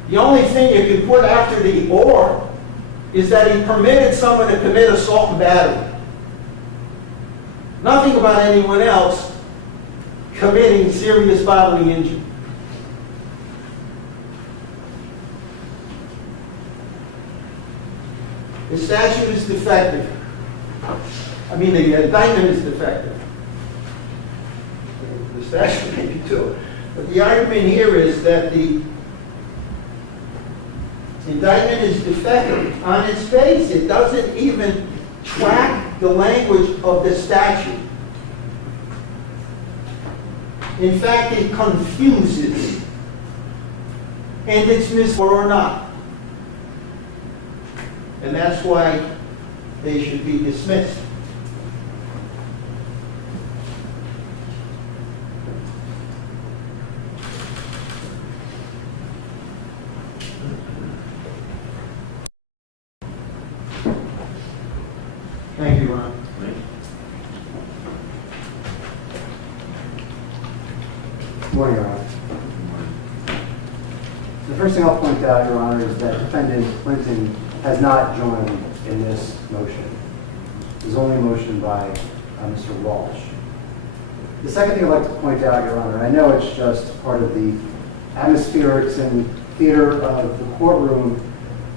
The only thing you can put after the or is that he permitted someone to commit assault and battery. Nothing about anyone else committing serious bodily injury. The statute is defective. I mean, the indictment is defective. The statute may be too. But the argument here is that the indictment is defective. On its face, it doesn't even track the language of the statute. In fact, it confuses. And it's misleading or not. And that's why they should be dismissed. Thank you, Ron. Good morning, Your Honor. The first thing I'll point out, Your Honor, is that Defendant Clinton has not joined in this motion. It was only a motion by Mr. Walsh. The second thing I'd like to point out, Your Honor, I know it's just part of the atmospherics and theater of the courtroom,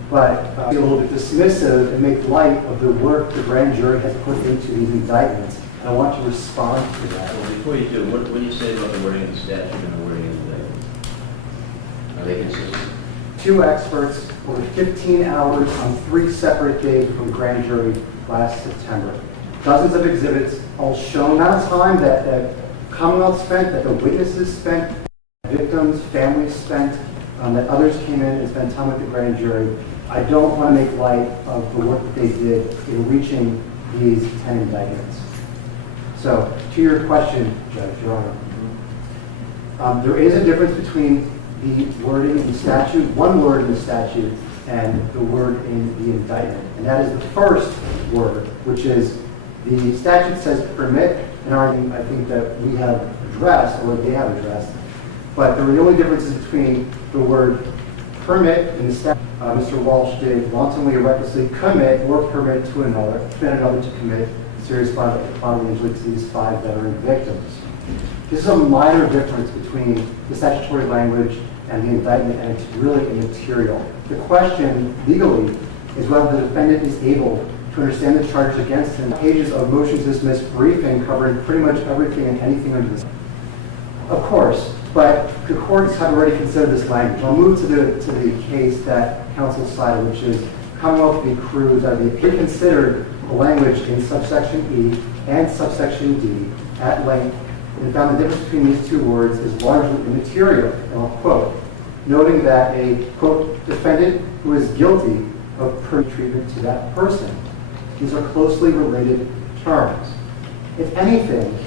but be a little bit dismissive and make light of the work the grand jury has put into these indictments. And I want to respond to that. Well, before you do, what do you say about the wording of the statute and the wording of the indictment? Are they consistent? 2 experts over 15 hours on 3 separate days from grand jury last September. dozens of exhibits, all shown, amount of time that Commonwealth spent, that the witnesses spent, victims, families spent, that others came in and spent time with the grand jury. I don't want to make light of the work that they did in reaching these 10 indictments. So, to your question, Judge, Your Honor, there is a difference between the wording in the statute, one word in the statute, and the word in the indictment. And that is the first word, which is the statute says permit, an argument I think that we have addressed, or they have addressed. But the only difference is between the word permit in the statute. Mr. Walsh did wantonly or recklessly commit or permit another to commit serious bodily injury to these 5 veteran victims. This is a minor difference between the statutory language and the indictment, and it's really immaterial. The question legally is whether the defendant is able to understand the charges against him. Pages of motions to dismiss briefing covering pretty much everything and anything under this. Of course, but the courts have already considered this language. I'll move to the case that counsel cited, which is Commonwealth v. Cruz. They considered the language in subsection E and subsection D at length and found the difference between these 2 words is largely immaterial. And I'll quote, noting that a, quote, defendant who is guilty of treatment to that person. These are closely related terms. If anything,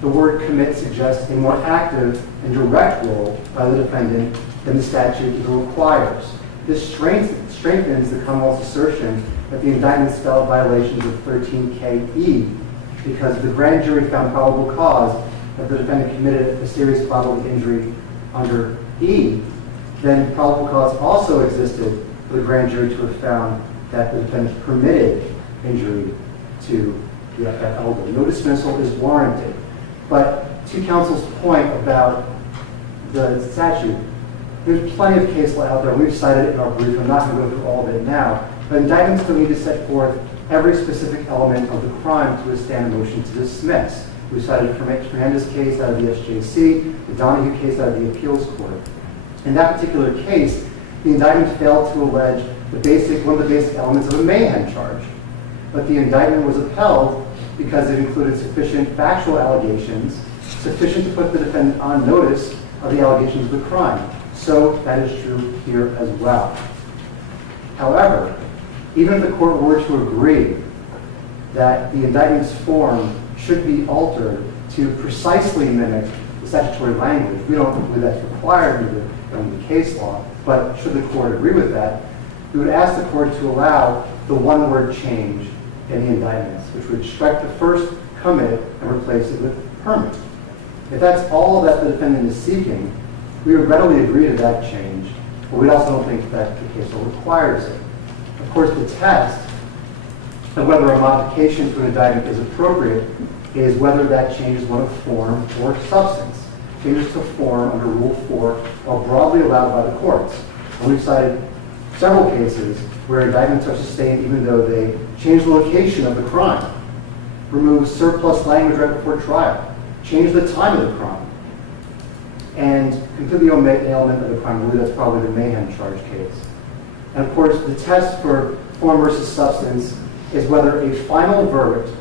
the word commit suggests a more active and direct role by the defendant than the statute even requires. This strengthens the Commonwealth's assertion that the indictment spelled violations of 13KE because the grand jury found probable cause that the defendant committed a serious bodily injury under E, then probable cause also existed for the grand jury to have found that the defendant permitted injury to that elder. No dismissal is warranted. But to counsel's point about the statute, there's plenty of case law out there. We've cited it in our brief. I'm not going to go through all of it now. But indictments don't need to set forth every specific element of the crime to withstand a motion to dismiss. We cited Fernandez's case out of the SJC, the Donahue case out of the appeals court. In that particular case, the indictment failed to allege one of the basic elements of a mayhem charge. But the indictment was upheld because it included sufficient factual allegations, sufficient to put the defendant on notice of the allegations of the crime. So that is true here as well. However, even if the court were to agree that the indictment's form should be altered to precisely mimic the statutory language, we don't believe that's required under the case law, but should the court agree with that, we would ask the court to allow the one-word change in the indictments, which would strike the first commit and replace it with permit. If that's all that the defendant is seeking, we would readily agree to that change, but we also don't think that the case law requires it. Of course, the test of whether a modification to an indictment is appropriate is whether that change is one of form or substance. Changes to form under Rule 4 are broadly allowed by the courts. And we've cited several cases where indictments are sustained even though they change the location of the crime, remove surplus language right before trial, change the time of the crime, and completely omit an element of the crime. I believe that's probably the mayhem charge case. And of course, the test for form versus substance is whether a final verdict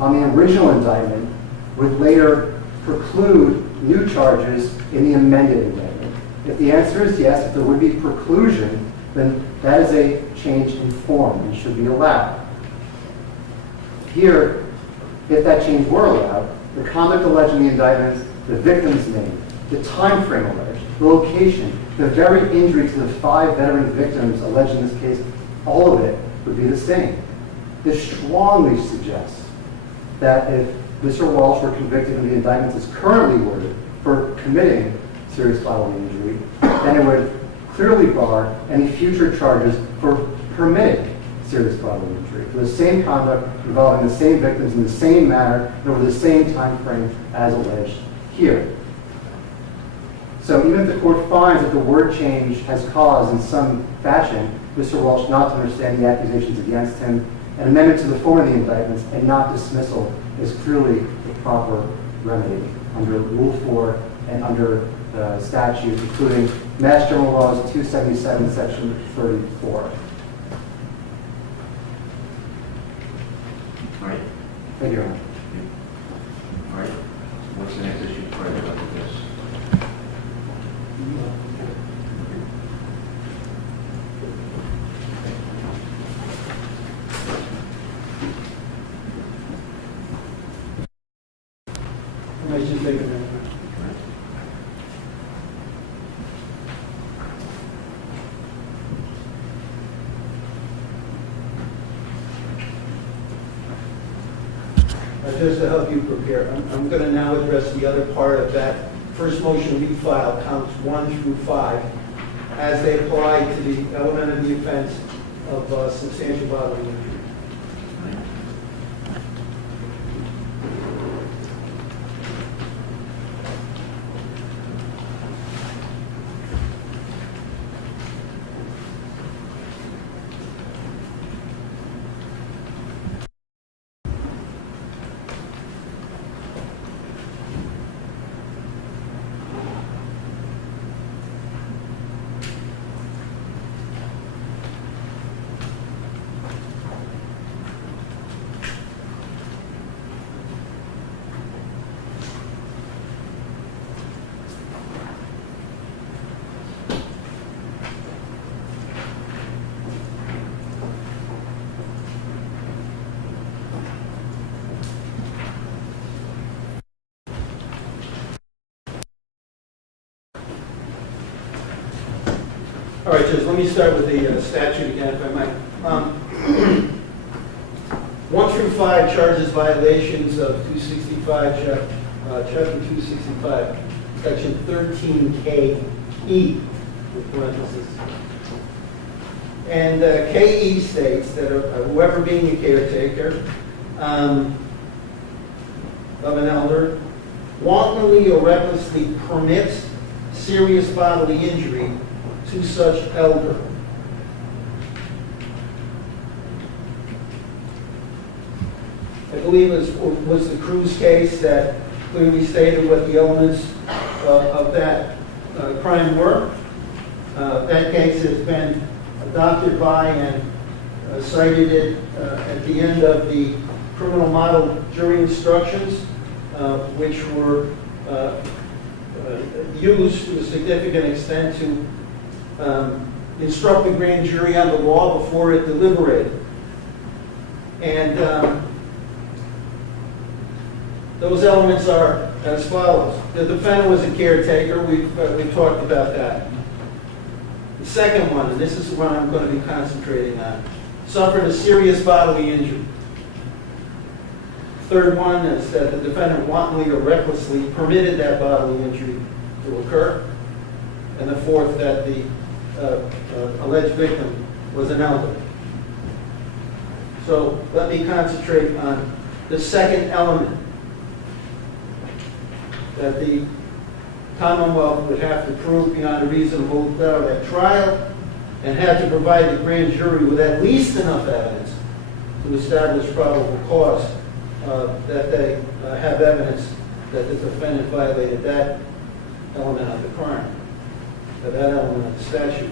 on the original indictment would later preclude new charges in the amended indictment. If the answer is yes, if there would be preclusion, then that is a change in form and should be allowed. Here, if that change were allowed, the conduct alleged in the indictments, the victim's name, the time frame alleged, the location, the very injury to the 5 veteran victims alleged in this case, all of it would be the same. This strongly suggests that if Mr. Walsh were convicted in the indictments as currently worded for committing serious bodily injury, then it would clearly bar any future charges for permitting serious bodily injury for the same conduct involving the same victims in the same manner and over the same time frame as alleged here. So even if the court finds that the word change has caused in some fashion Mr. Walsh not to understand the accusations against him, an amendment to the form of the indictments and not dismissal is clearly the proper remedy under Rule 4 and under the statute, including Mass General Laws 277, Section 34. All right. Thank you, Your Honor. All right. What's the next issue before I go into this? I might just take a minute. Just to help you prepare, I'm going to now address the other part of that first motion we filed, counts 1 through 5, as they apply to the element of the offense of substantial bodily injury. All right, Judge, let me start with the statute again, if I might. 1 through 5 charges violations of 265, Chapter 265, Section 13KE, with parentheses. And KE states that whoever being a caretaker of an elder wantonly or recklessly permits serious bodily injury to such elder. I believe it was the Cruz case that clearly stated what the elements of that crime were. That case has been adopted by and cited it at the end of the criminal model jury instructions, which were used to a significant extent to instruct the grand jury on the law before it deliberated. And those elements are as follows. The defendant was a caretaker. We've talked about that. The second one, and this is the one I'm going to be concentrating on, suffered a serious bodily injury. Third one is that the defendant wantonly or recklessly permitted that bodily injury to occur. And the fourth, that the alleged victim was an elder. So let me concentrate on the second element, that the Commonwealth would have to prove beyond a reasonable doubt at trial and had to provide the grand jury with at least enough evidence to establish probable cause that they have evidence that the defendant violated that element of the crime, that element of the statute.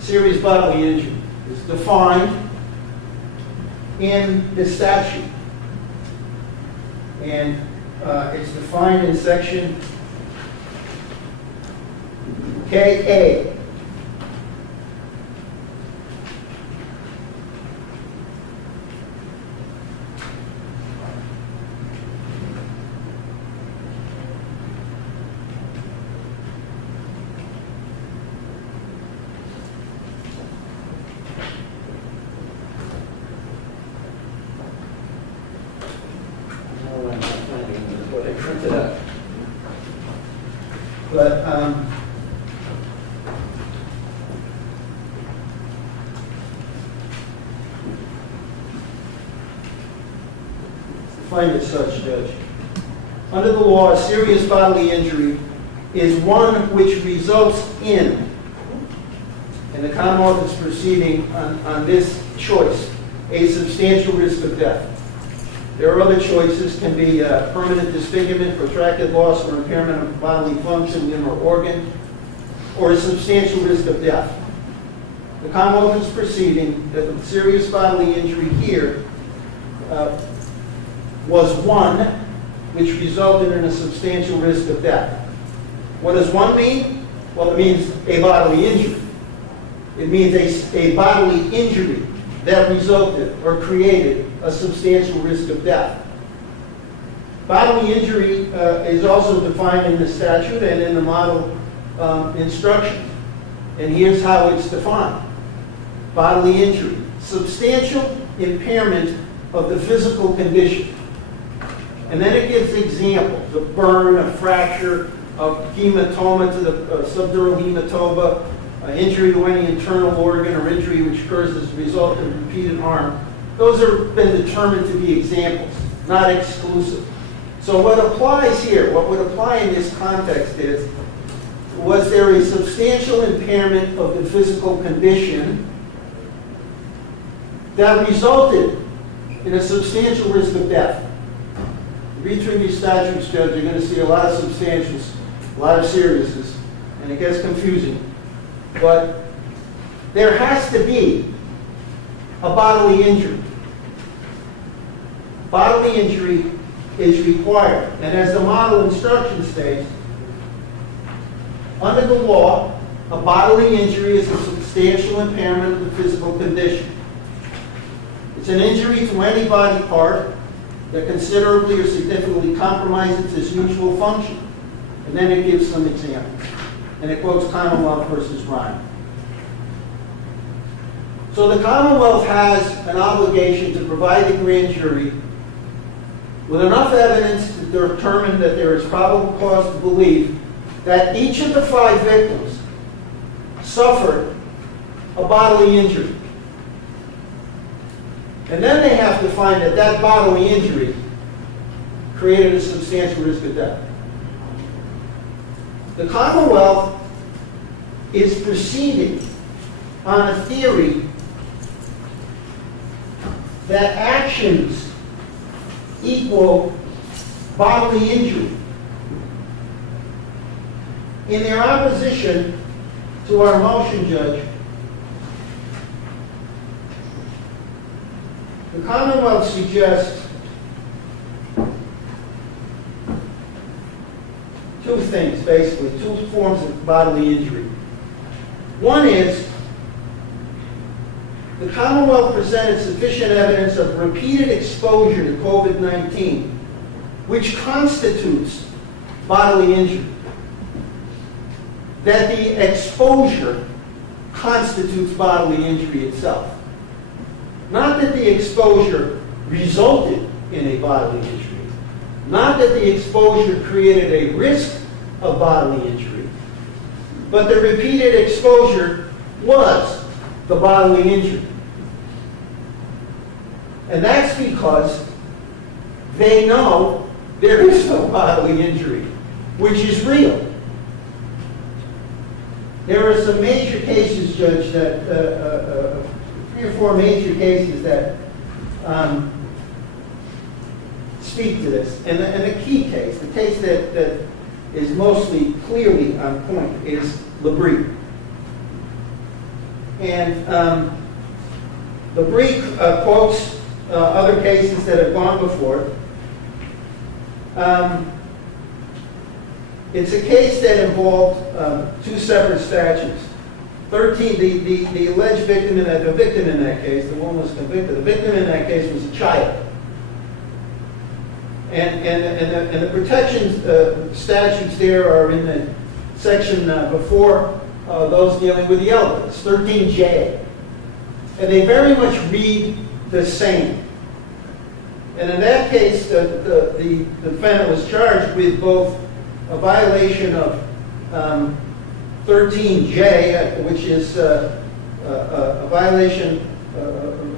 Serious bodily injury is defined in the statute. And it's defined in section KA. What I printed up. But find it such, Judge. Under the law, a serious bodily injury is one which results in, and the Commonwealth is proceeding on this choice, a substantial risk of death. There are other choices, can be permanent disfigurement, protracted loss or impairment of bodily function, limb or organ, or a substantial risk of death. the Commonwealth is perceiving that the serious bodily injury here was one which resulted in a substantial risk of death. What does one mean? Well, it means a bodily injury. It means a bodily injury that resulted or created a substantial risk of death. Bodily injury is also defined in the statute and in the model instruction. And here's how it's defined. Bodily injury, substantial impairment of the physical condition. And then it gives examples: a burn, a fracture, a hematoma to the subdural hematoma, injury to any internal organ, or injury which occurs as a result of repeated harm. Those have been determined to be examples, not exclusive. So what applies here, what would apply in this context is, was there a substantial impairment of the physical condition that resulted in a substantial risk of death? Read through these statutes, Judge, you're going to see a lot of substantials, a lot of seriouses, and it gets confusing. But there has to be a bodily injury. Bodily injury is required. And as the model instruction states, under the law, a bodily injury is a substantial impairment of the physical condition. It's an injury to any body part that considerably or significantly compromises its usual function. And then it gives some examples. And it quotes Commonwealth versus Ryan. So the Commonwealth has an obligation to provide the grand jury with enough evidence to determine that there is probable cause to believe that each of the 5 victims suffered a bodily injury. And then they have to find that that bodily injury created a substantial risk of death. The Commonwealth is proceeding on a theory that actions equal bodily injury. In their opposition to our motion, Judge, the Commonwealth suggests 2 things, basically, 2 forms of bodily injury. One is, the Commonwealth presented sufficient evidence of repeated exposure to COVID-19, which constitutes bodily injury. That the exposure constitutes bodily injury itself. Not that the exposure resulted in a bodily injury. Not that the exposure created a risk of bodily injury. But the repeated exposure was the bodily injury. And that's because they know there is no bodily injury, which is real. There are some major cases, Judge, that 3 or 4 major cases that speak to this. And the key case, the case that is mostly clearly on point, is LaBrie. And LaBrie quotes other cases that have gone before it. It's a case that involved 2 separate statutes. 13, the alleged victim the victim in that case, the woman was convicted. The victim in that case was a child. And the protection statutes there are in the section before those dealing with the elders, 13J. And they very much read the same. And in that case, the defendant was charged with both a violation of 13J, which is a violation,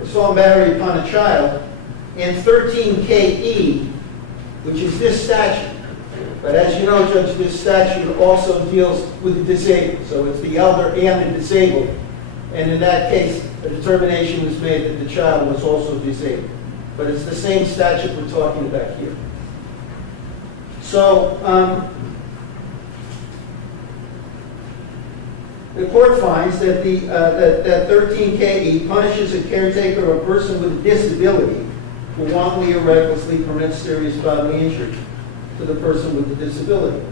assault and battery upon a child, and 13KE, which is this statute. But as you know, Judge, this statute also deals with the disabled. So it's the elder and the disabled. And in that case, a determination was made that the child was also disabled. But it's the same statute we're talking about here. So the court finds that that 13KE punishes a caretaker or a person with a disability who wantonly or recklessly permits serious bodily injury to the person with the disability.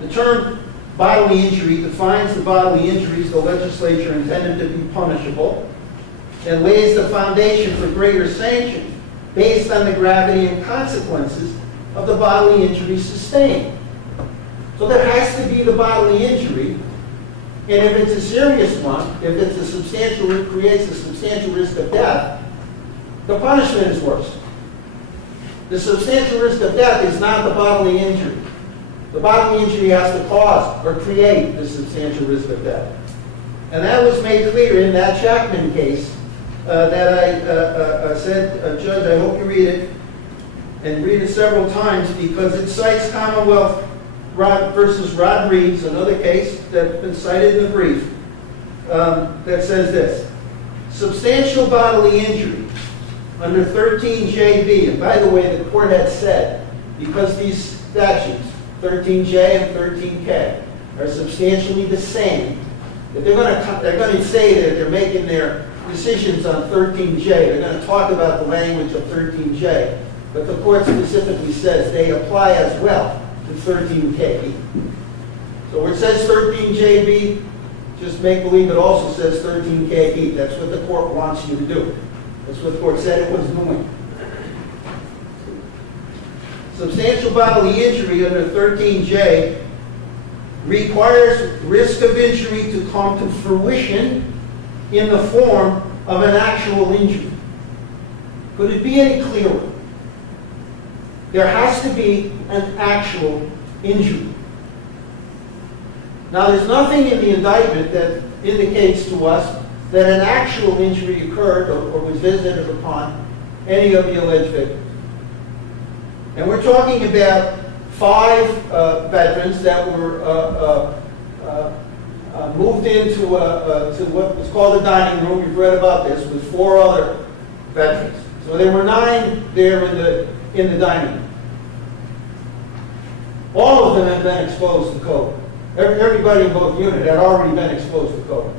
The term bodily injury defines the bodily injuries the legislature intended to be punishable and lays the foundation for greater sanction based on the gravity and consequences of the bodily injury sustained. So there has to be the bodily injury, and if it's a serious one, if it's it creates a substantial risk of death, the punishment is worse. The substantial risk of death is not the bodily injury. The bodily injury has to cause or create the substantial risk of death. And that was made clear in that Chapman case that I said, Judge, I hope you read it, and read it several times, because it cites Commonwealth versus Rodriguez, another case that's been cited in the brief, that says this: substantial bodily injury under 13JB, and by the way, the court had said, because these statutes, 13J and 13K, are substantially the same, that they're going to say that they're making their decisions on 13J. They're going to talk about the language of 13J, but the court specifically says they apply as well to 13K. So where it says 13JB, just make believe it also says 13KE. That's what the court wants you to do. That's what the court said it was doing. Substantial bodily injury under 13J requires risk of injury to come to fruition in the form of an actual injury. Could it be any clearer? There has to be an actual injury. Now, there's nothing in the indictment that indicates to us that an actual injury occurred or was visited upon any of the alleged victims. And we're talking about 5 veterans that were moved into to what was called the dining room. You've read about this, with 4 other veterans. So there were 9 there in the dining room. All of them had been exposed to COVID. Everybody in both units had already been exposed to COVID.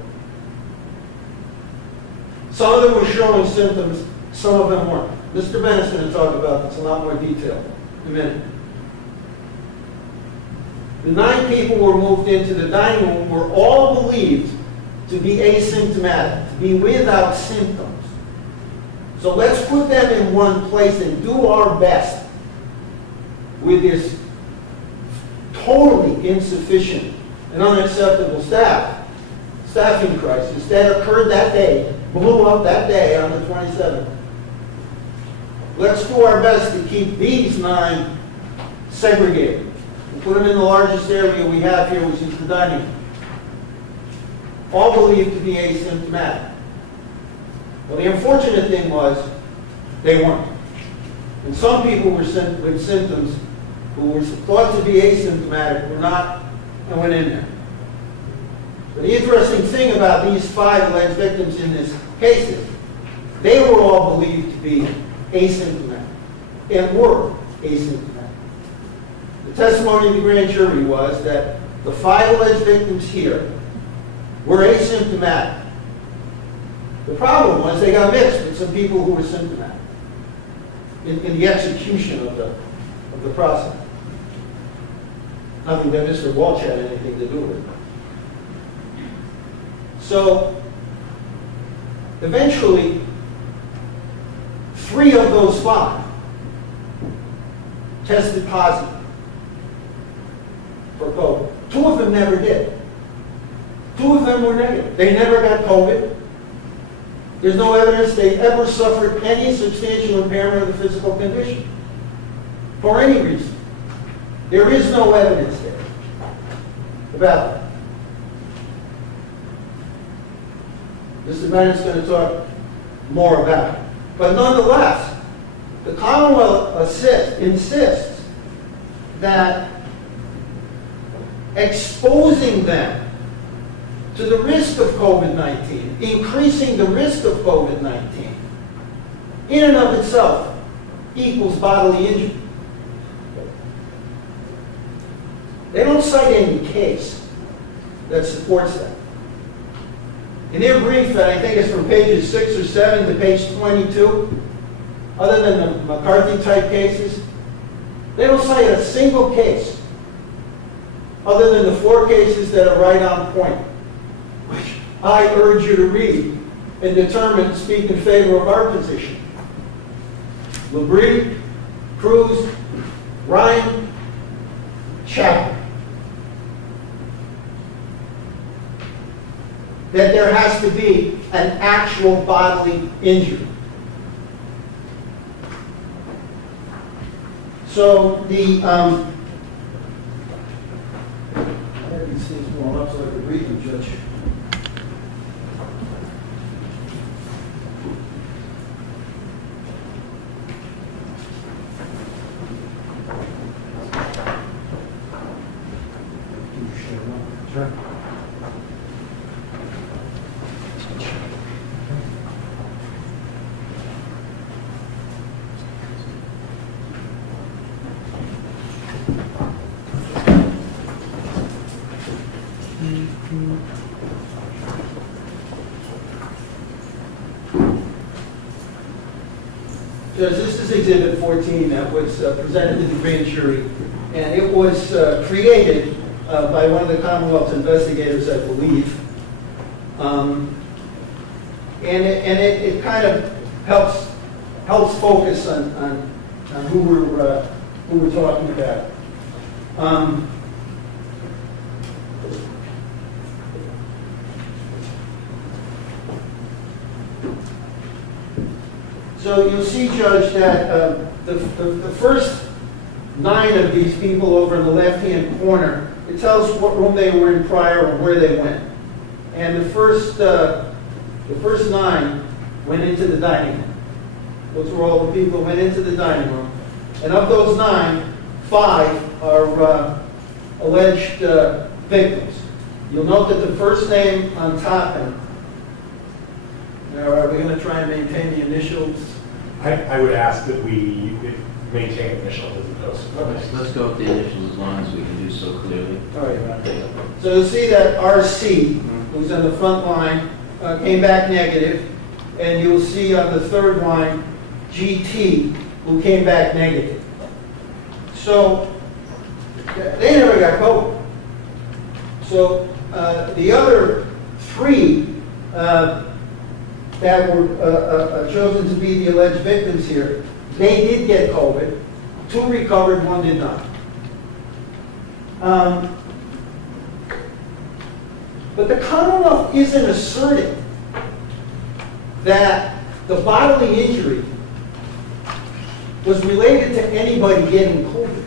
Some of them were showing symptoms, some of them weren't. Mr. Bennett's going to talk about this in a lot more detail in a minute. The 9 people who were moved into the dining room were all believed to be asymptomatic, to be without symptoms. So let's put them in one place and do our best with this totally insufficient and unacceptable staffing crisis that occurred that day, blew up that day on the 27th. Let's do our best to keep these 9 segregated and put them in the largest area we have here, which is the dining room. All believed to be asymptomatic. Well, the unfortunate thing was they weren't. And some people were with symptoms who were thought to be asymptomatic were not and went in there. But the interesting thing about these 5 alleged victims in this case is they were all believed to be asymptomatic and were asymptomatic. The testimony of the grand jury was that the 5 alleged victims here were asymptomatic. The problem was they got mixed with some people who were symptomatic in the execution of the process. Nothing that Mr. Walsh had anything to do with it. So, eventually, 3 of those 5 tested positive for COVID. 2 of them never did. 2 of them were negative. They never got COVID. There's no evidence they ever suffered any substantial impairment of the physical condition for any reason. There is no evidence there about that. Mr. Bennett's going to talk more about it. But nonetheless, the Commonwealth insists that exposing them to the risk of COVID-19, increasing the risk of COVID-19, in and of itself equals bodily injury. They don't cite any case that supports that. In their brief, that I think is from pages 6 or 7 to page 22, other than the McCarthy-type cases, they don't cite a single case other than the 4 cases that are right on point, which I urge you to read and determine, speak in favor of our position. Labrie, Cruz, Ryan, Chapter. That there has to be an actual bodily injury. So the, I have these things going up so I can read them, Judge. Sure. Judge, this is Exhibit 14 that was presented to the grand jury, and it was created by one of the Commonwealth's investigators, I believe. And it kind of helps focus on who we're talking about. So you'll see, Judge, that the first 9 of these people over in the left-hand corner, it tells what room they were in prior and where they went. And the first 9 went into the dining room. Those were all the people who went into the dining room. And of those 9, 5 are alleged victims. You'll note that the first name on top, and now, are we going to try and maintain the initials? I would ask that we maintain initials as opposed to. Okay. Let's go with the initials as long as we can do so clearly. All right. So you'll see that RC, who's on the front line, came back negative, and you'll see on the third line, GT, who came back negative. So they never got COVID. So the other 3 that were chosen to be the alleged victims here, they did get COVID. 2 recovered, 1 did not. But the Commonwealth isn't asserting that the bodily injury was related to anybody getting COVID.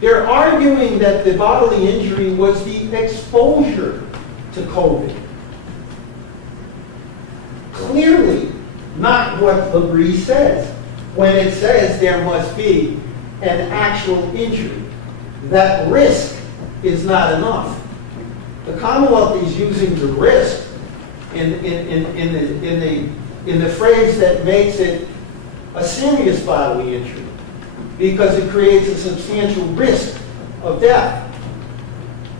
They're arguing that the bodily injury was the exposure to COVID. Clearly not what Labrie says when it says there must be an actual injury. That risk is not enough. The Commonwealth is using the risk in the phrase that makes it a serious bodily injury because it creates a substantial risk of death.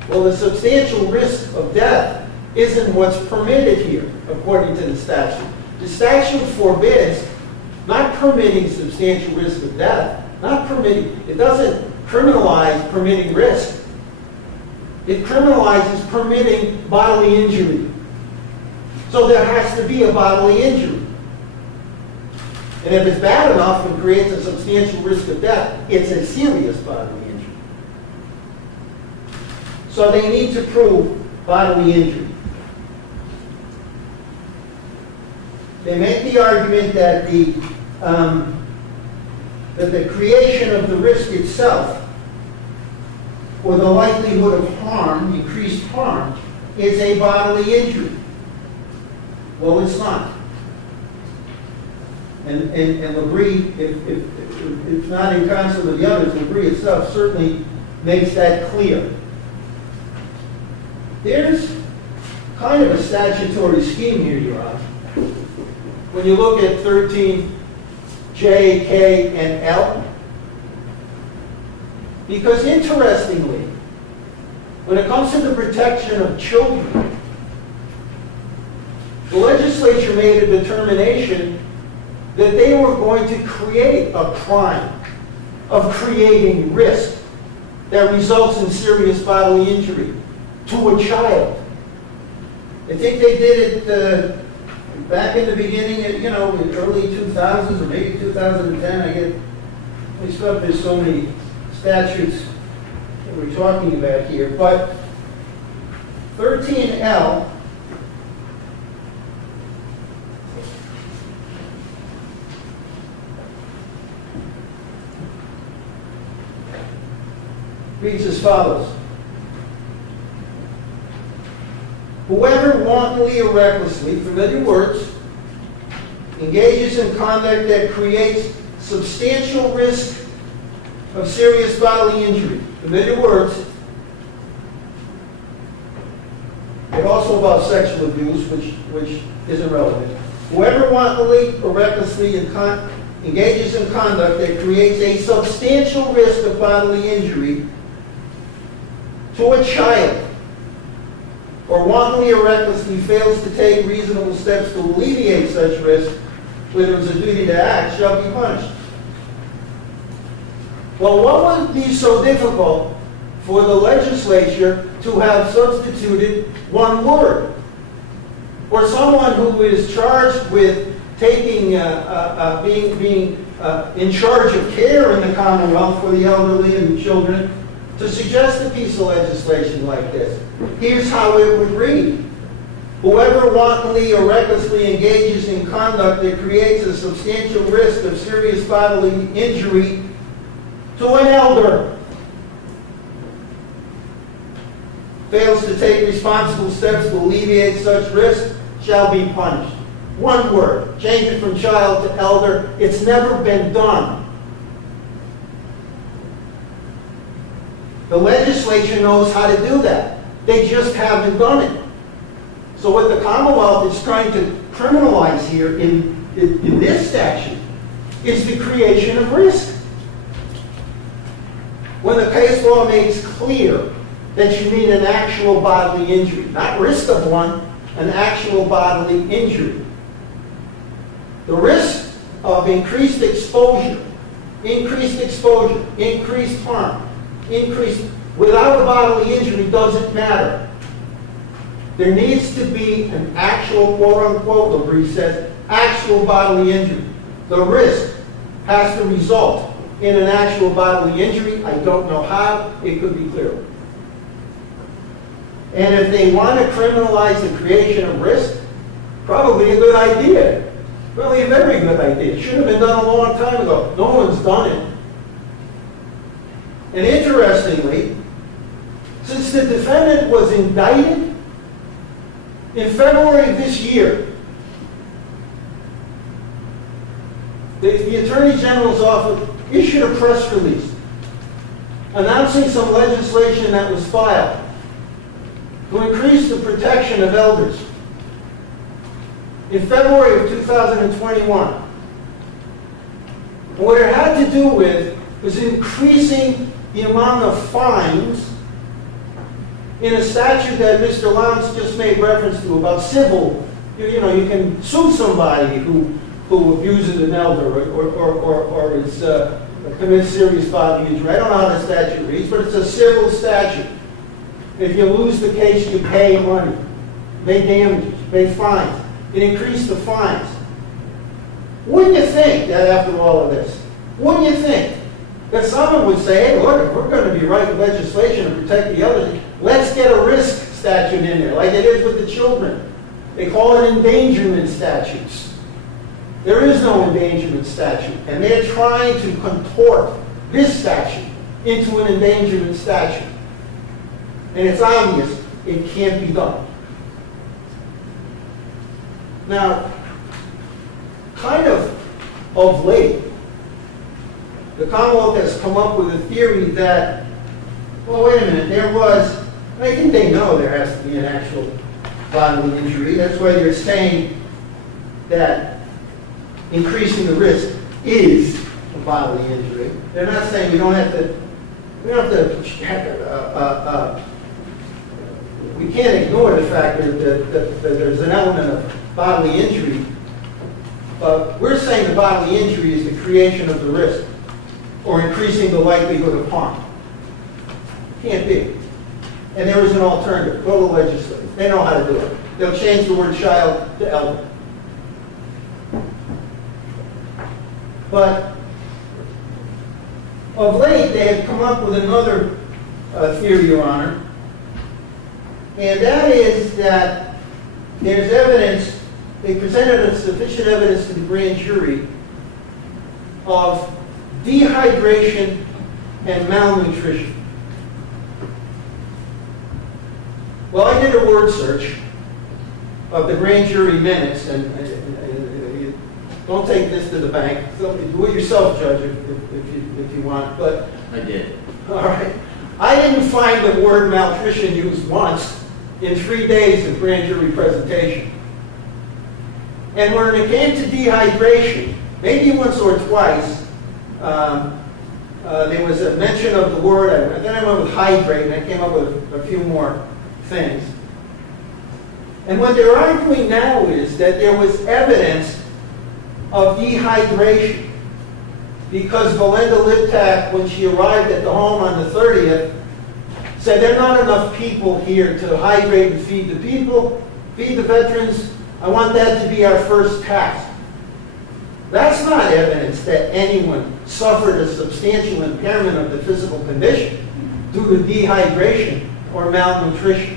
Well, the substantial risk of death isn't what's permitted here, according to the statute. The statute forbids not permitting substantial risk of death, it doesn't criminalize permitting risk. It criminalizes permitting bodily injury. So there has to be a bodily injury. And if it's bad enough and creates a substantial risk of death, it's a serious bodily injury. So they need to prove bodily injury. They make the argument that the creation of the risk itself, or the likelihood of harm, increased harm, is a bodily injury. Well, it's not. And Labrie, if not in concert with the others, Labrie itself certainly makes that clear. There's kind of a statutory scheme here, Your Honor. When you look at 13J, K, and L, Because interestingly, when it comes to the protection of children, the legislature made a determination that they were going to create a crime of creating risk that results in serious bodily injury to a child. I think they did it back in the beginning, in early 2000s or maybe 2010. I thought there's so many statutes that we're talking about here, but 13L reads as follows. Whoever wantonly or recklessly, familiar words, engages in conduct that creates substantial risk of serious bodily injury, familiar words, but also about sexual abuse, which isn't relevant. Whoever wantonly or recklessly engages in conduct that creates a substantial risk of bodily injury to a child, or wantonly or recklessly fails to take reasonable steps to alleviate such risk, whether it's a duty to act, shall be punished. Well, what would be so difficult for the legislature to have substituted one word? Or someone who is charged with taking, being in charge of care in the Commonwealth for the elderly and the children, to suggest a piece of legislation like this. Here's how it would read. Whoever wantonly or recklessly engages in conduct that creates a substantial risk of serious bodily injury to an elder, fails to take responsible steps to alleviate such risk, shall be punished. One word. Change it from child to elder. It's never been done. The legislature knows how to do that. They just haven't done it. So what the Commonwealth is trying to criminalize here in this statute is the creation of risk. When the case law makes clear that you need an actual bodily injury, not risk of one, an actual bodily injury. The risk of increased exposure, increased harm, without a bodily injury doesn't matter. There needs to be an actual, quote-unquote, the brief says, actual bodily injury. The risk has to result in an actual bodily injury. I don't know how. It could be clearer. And if they want to criminalize the creation of risk, probably a good idea. Probably a very good idea. It should have been done a long time ago. No one's done it. And interestingly, since the defendant was indicted in February of this year, the Attorney General's office issued a press release announcing some legislation that was filed to increase the protection of elders. In February of 2021, and what it had to do with was increasing the amount of fines in a statute that Mr. Lowndes just made reference to about civil. You can sue somebody who abuses an elder or commits serious bodily injury. I don't know how the statute reads, but it's a civil statute. If you lose the case, you pay money, pay damages, pay fines. It increased the fines. Wouldn't you think that after all of this, wouldn't you think that someone would say, hey, look, if we're going to be writing legislation to protect the elders, let's get a risk statute in there, like it is with the children. They call it endangerment statutes. There is no endangerment statute, and they're trying to contort this statute into an endangerment statute. And it's obvious it can't be done. Now, kind of late, the Commonwealth has come up with a theory that, well, wait a minute, I think they know there has to be an actual bodily injury. That's why they're saying that increasing the risk is a bodily injury. They're not saying we don't have to we don't have to, we can't ignore the fact that there's an element of bodily injury. But we're saying the bodily injury is the creation of the risk or increasing the likelihood of harm. Can't be. And there is an alternative. Go to the legislature. They know how to do it. They'll change the word child to elder. But of late, they have come up with another theory, Your Honor, and that is that there's evidence, they presented sufficient evidence to the grand jury of dehydration and malnutrition. Well, I did a word search of the grand jury minutes, and don't take this to the bank. So do it yourself, Judge, if you want. But I did. all right, I didn't find the word malnutrition used once in 3 days of grand jury presentation. And when it came to dehydration, maybe once or twice, there was a mention of the word, and then I went with hydrate, and I came up with a few more things. And what they're arguing now is that there was evidence of dehydration because Valinda Liptak, when she arrived at the home on the 30th, said there are not enough people here to hydrate and feed the people, feed the veterans. I want that to be our first task. That's not evidence that anyone suffered a substantial impairment of the physical condition due to dehydration or malnutrition.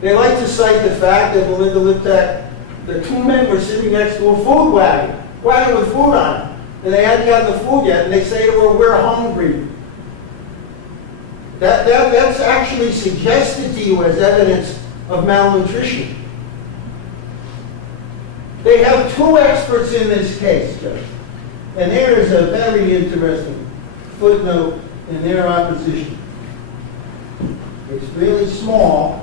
They like to cite the fact that Valinda Liptak, the two men were sitting next to a food wagon with food on it, and they hadn't gotten the food yet, and they say to her, "We're hungry." That's actually suggested to you as evidence of malnutrition. They have two experts in this case, Judge, and there is a very interesting footnote in their opposition. It's really small.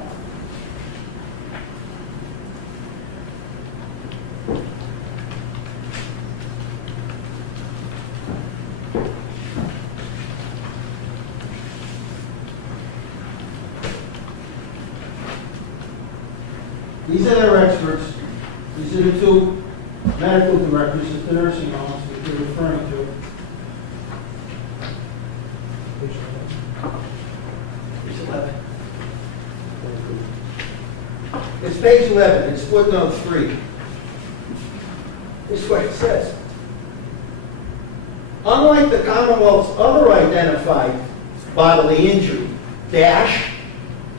These are their experts. These are the two medical directors at the nursing homes that they're referring to. Page 11. It's page 11. It's footnote 3. This is what it says. Unlike the Commonwealth's other identified bodily injury,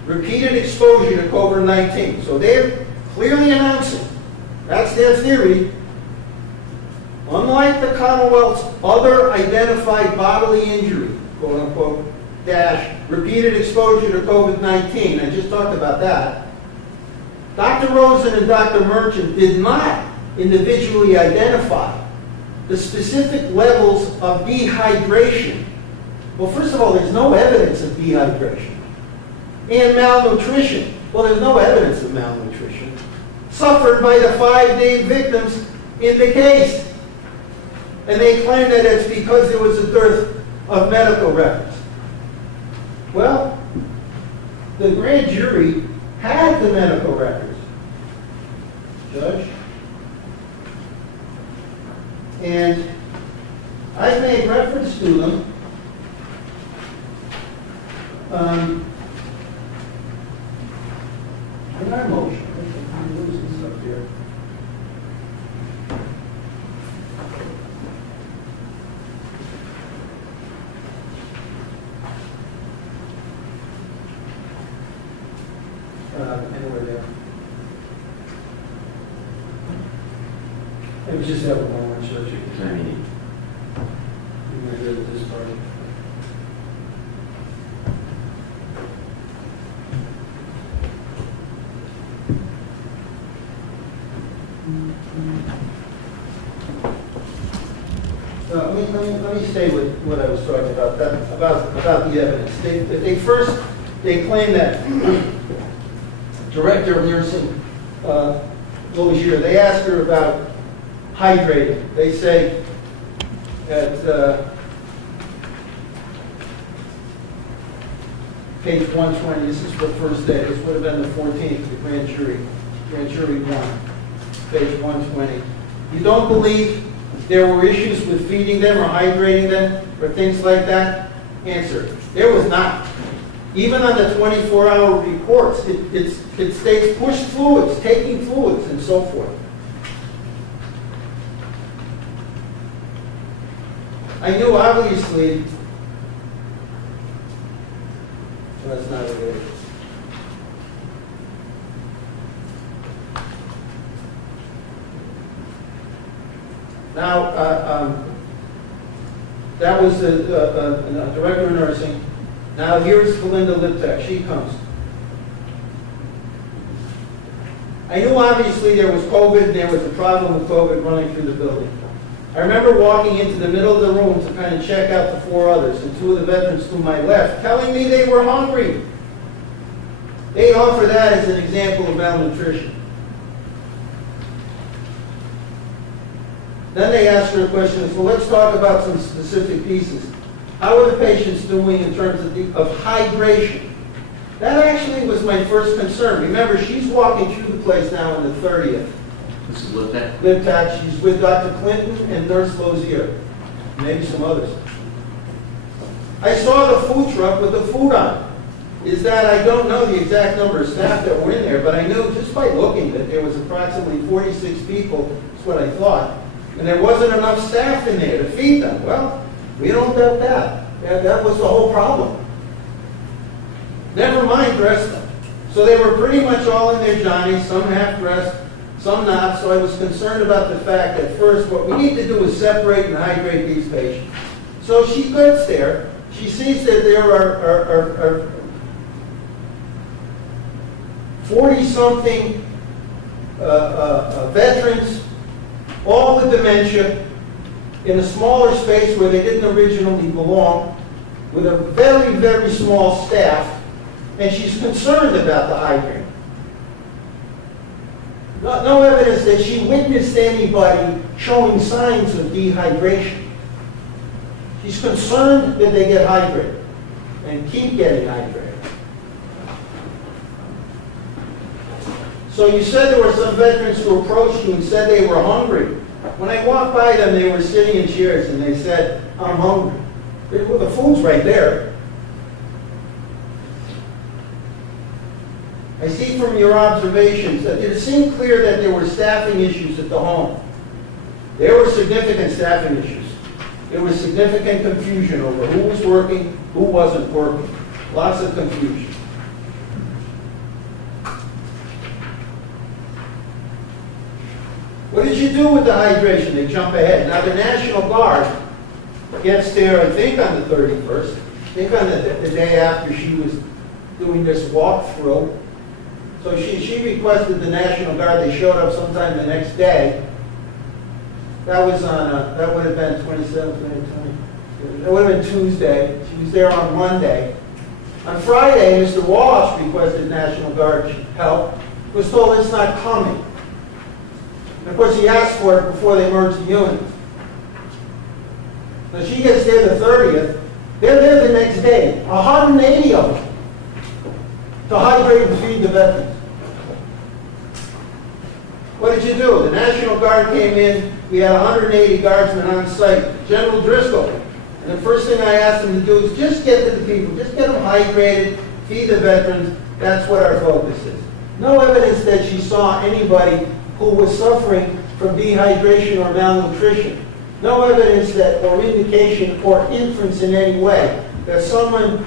repeated exposure to COVID-19. So they're clearly announcing, that's their theory, unlike the Commonwealth's other identified bodily injury, quote unquote, repeated exposure to COVID-19, I just talked about that, Dr. Rosen and Dr. Merchant did not individually identify the specific levels of dehydration. Well, first of all, there's no evidence of dehydration. And malnutrition. Well, there's no evidence of malnutrition suffered by the 5 victims in the case. And they claim that it's because there was a dearth of medical records. Well, the grand jury had the medical records, Judge. And I've made reference to them. In our motion, I'm losing stuff here. Anywhere there. Let me just have a moment, Judge. I mean, You might hear this part. Let me stay with what I was talking about, about the evidence. They claim that Director of Nursing Lozier, they asked her about hydrating. They say that page 120, this is the first day, this would have been the 14th, the grand jury 1, page 120. You don't believe there were issues with feeding them or hydrating them or things like that? Answer, there was not. Even on the 24-hour reports, it states pushed fluids, taking fluids, and so forth. I knew, obviously, that's not it. Now, that was a director of nursing. Now, here's Belinda Liptek. She comes. I knew, obviously, there was COVID, and there was a problem with COVID running through the building. I remember walking into the middle of the room to kind of check out the 4 others, and 2 of the veterans to my left, telling me they were hungry. They offer that as an example of malnutrition. Then they asked her a question, well, let's talk about some specific pieces. How are the patients doing in terms of hydration? That actually was my first concern. Remember, she's walking through the place now on the 30th. This is Liptak? Liptak, she's with Dr. Clinton and Nurse Lozier, maybe some others. I saw the food truck with the food on. Is that, I don't know the exact number of staff that were in there, but I knew just by looking that there was approximately 46 people, that's what I thought, and there wasn't enough staff in there to feed them. Well, we don't doubt that. That was the whole problem. Never mind dress them. So they were pretty much all in their johnnies, some half-dressed, some not, so I was concerned about the fact that first, what we need to do is separate and hydrate these patients. So she gets there, she sees that there are 40-something veterans, all with dementia, in a smaller space where they didn't originally belong, with a very, very small staff, and she's concerned about the hydrate. No evidence that she witnessed anybody showing signs of dehydration. She's concerned that they get hydrated and keep getting hydrated. So you said there were some veterans who approached you and said they were hungry. When I walked by them, they were sitting in chairs and they said, I'm hungry. Well, the food's right there. I see from your observations that it seemed clear that there were staffing issues at the home. There were significant staffing issues. There was significant confusion over who was working, who wasn't working. Lots of confusion. What did you do with the hydration? They jump ahead. Now the National Guard gets there, I think on the 31st, I think on the day after she was doing this walkthrough. So she requested the National Guard. They showed up sometime the next day. That was on, that would have been 27th, 20. That would have been Tuesday. She was there on Monday. On Friday, Mr. Walsh requested National Guard help. Was told it's not coming. And of course, he asked for it before they merged the units. Now she gets there the 30th. They're there the next day. 180 of them to hydrate and feed the veterans. What did you do? The National Guard came in. We had 180 guardsmen on site. General Driscoll. And the first thing I asked them to do is just get to the people. Just get them hydrated, feed the veterans. That's what our focus is. No evidence that she saw anybody who was suffering from dehydration or malnutrition. No evidence that, or indication, or inference in any way that someone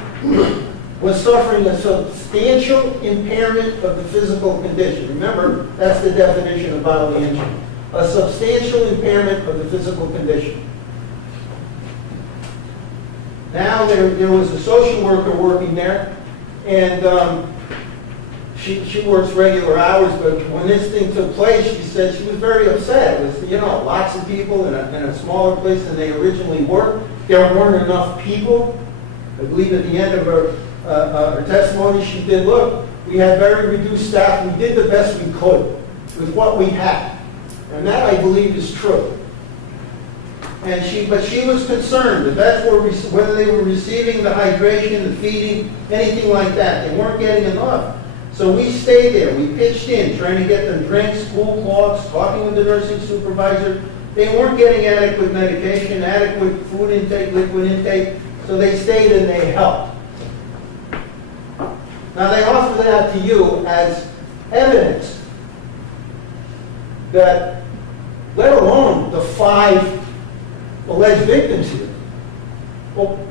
was suffering a substantial impairment of the physical condition. Remember, that's the definition of bodily injury. A substantial impairment of the physical condition. Now there was a social worker working there, and she works regular hours, but when this thing took place, she said she was very upset. It was, lots of people in a smaller place than they originally were. There weren't enough people. I believe at the end of her testimony, she did, look, we had very reduced staff. We did the best we could with what we had. And that, I believe, is true. But she was concerned. The vets were, whether they were receiving the hydration, the feeding, anything like that. They weren't getting enough. So we stayed there. We pitched in, trying to get them drinks, cool cloths, talking with the nursing supervisor. They weren't getting adequate medication, adequate food intake, liquid intake, so they stayed and they helped. Now they offer that to you as evidence that, let alone the 5 alleged victims here,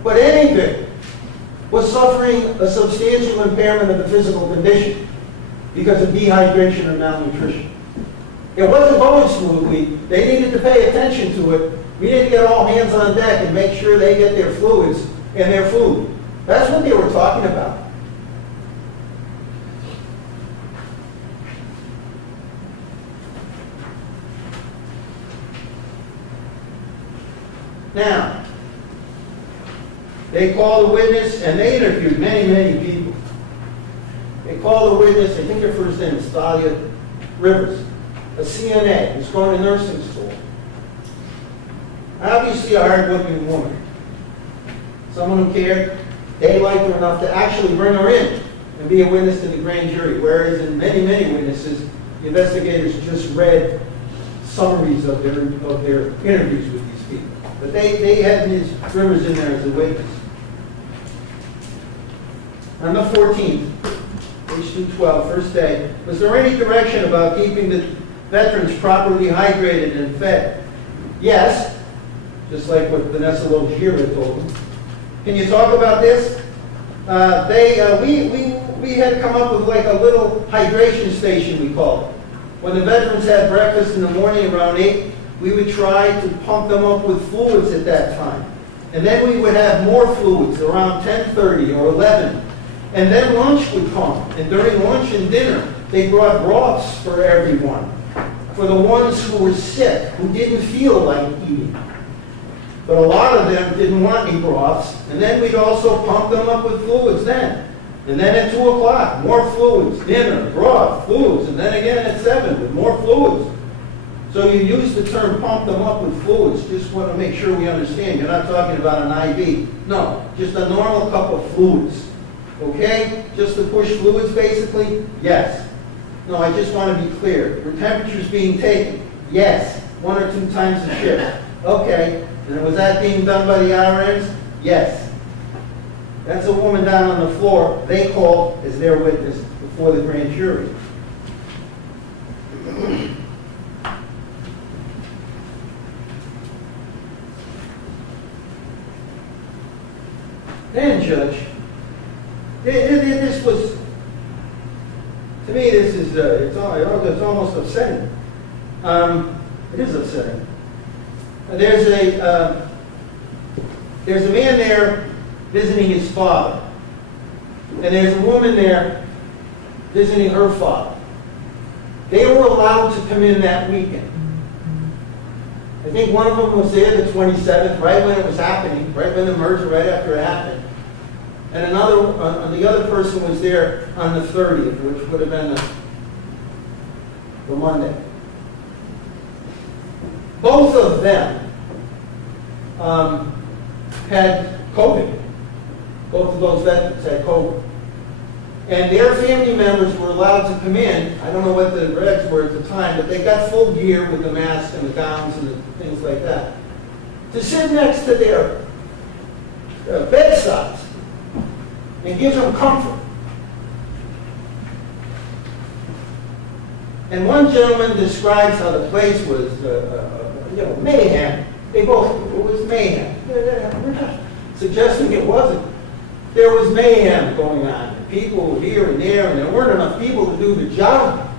but any victim was suffering a substantial impairment of the physical condition because of dehydration or malnutrition. It wasn't going smoothly. They needed to pay attention to it. We need to get all hands on deck and make sure they get their fluids and their food. That's what they were talking about. Now, they called a witness, and they interviewed many, many people. They called a witness, I think her first name is Thalia Rivers, a CNA who's going to nursing school. Obviously a hard-looking woman. Someone who cared. They liked her enough to actually bring her in and be a witness to the grand jury, whereas in many, many witnesses, the investigators just read summaries of their interviews with these people. But they had Ms. Rivers in there as a witness. On the 14th, page 212, first day, was there any direction about keeping the veterans properly hydrated and fed? Yes, just like what Vanessa Logier had told them. Can you talk about this? We had come up with like a little hydration station, we called it. When the veterans had breakfast in the morning around 8, we would try to pump them up with fluids at that time. And then we would have more fluids around 10:30 or 11. And then lunch would come. And during lunch and dinner, they brought broths for everyone. For the ones who were sick, who didn't feel like eating. But a lot of them didn't want any broths. And then we'd also pump them up with fluids then. And then at 2 o'clock, more fluids, dinner, broth, fluids. And then again at 7 with more fluids. So you use the term pump them up with fluids. Just want to make sure we understand. You're not talking about an IV. No, just a normal cup of fluids. Okay? Just to push fluids basically? Yes. No, I just want to be clear. Were temperatures being taken? Yes. 1 or 2 times a shift. Okay. And was that being done by the RNs? Yes. That's a woman down on the floor they called as their witness before the grand jury. Then, Judge, this was, to me, this is, it's almost upsetting. It is upsetting. There's a man there visiting his father, and there's a woman there visiting her father. They were allowed to come in that weekend. I think one of them was there the 27th, right when it was happening, right when the merger, right after it happened. And the other person was there on the 30th, which would have been the Monday. Both of them had COVID. Both of those veterans had COVID. And their family members were allowed to come in. I don't know what the regs were at the time, but they got full gear with the masks and the gowns and the things like that. To sit next to their bedsides and give them comfort. And one gentleman describes how the place was, mayhem. It was mayhem. We're not suggesting it wasn't. There was mayhem going on. People here and there, and there weren't enough people to do the job.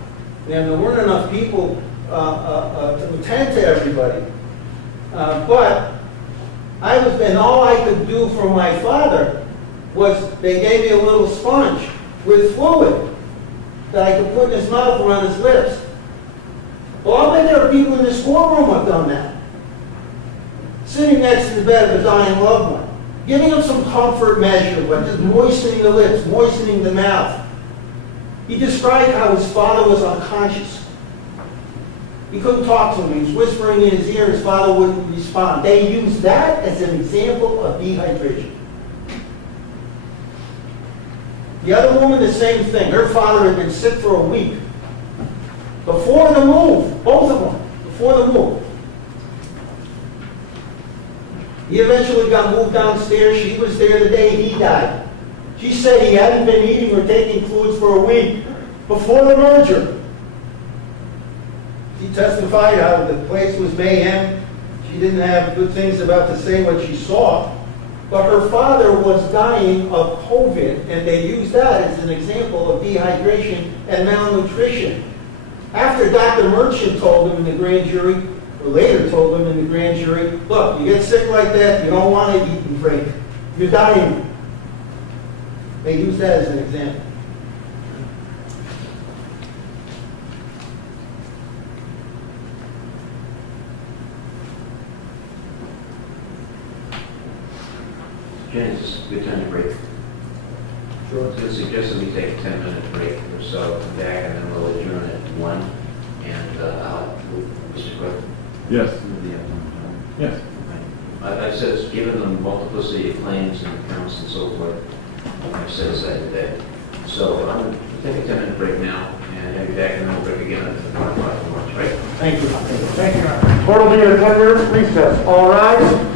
And there weren't enough people to attend to everybody. But and all I could do for my father was they gave me a little sponge with fluid that I could put in his mouth or on his lips. Well, I'll bet there are people in this courtroom who have done that. Sitting next to the bed of a dying loved one. Giving him some comfort measure by just moistening the lips, moistening the mouth. He described how his father was unconscious. He couldn't talk to him. He was whispering in his ear. His father wouldn't respond. They used that as an example of dehydration. The other woman, the same thing. Her father had been sick for a week. Before the move, both of them, before the move. He eventually got moved downstairs. She was there the day he died. She said he hadn't been eating or taking fluids for a week before the merger. She testified how the place was mayhem. She didn't have good things about to say what she saw. But her father was dying of COVID, and they used that as an example of dehydration and malnutrition. After Dr. Merchant told him in the grand jury, or later told him in the grand jury, look, you get sick like that, you don't want to eat and drink. You're dying. They used that as an example. Jen, is this a good time to break? Sure. I was going to suggest that we take a 10-minute break or so, come back, and then we'll adjourn at 1. And Mr. Clerk? Yes. Yes. I said, given the multiplicity of claims and accounts and so forth, I've set aside today. So I'm going to take a 10-minute break now and have you back, and then we'll break again at 1 o'clock in March, right? Thank you. Thank you, Your Honor. Court will be in a 10-minute recess. All rise.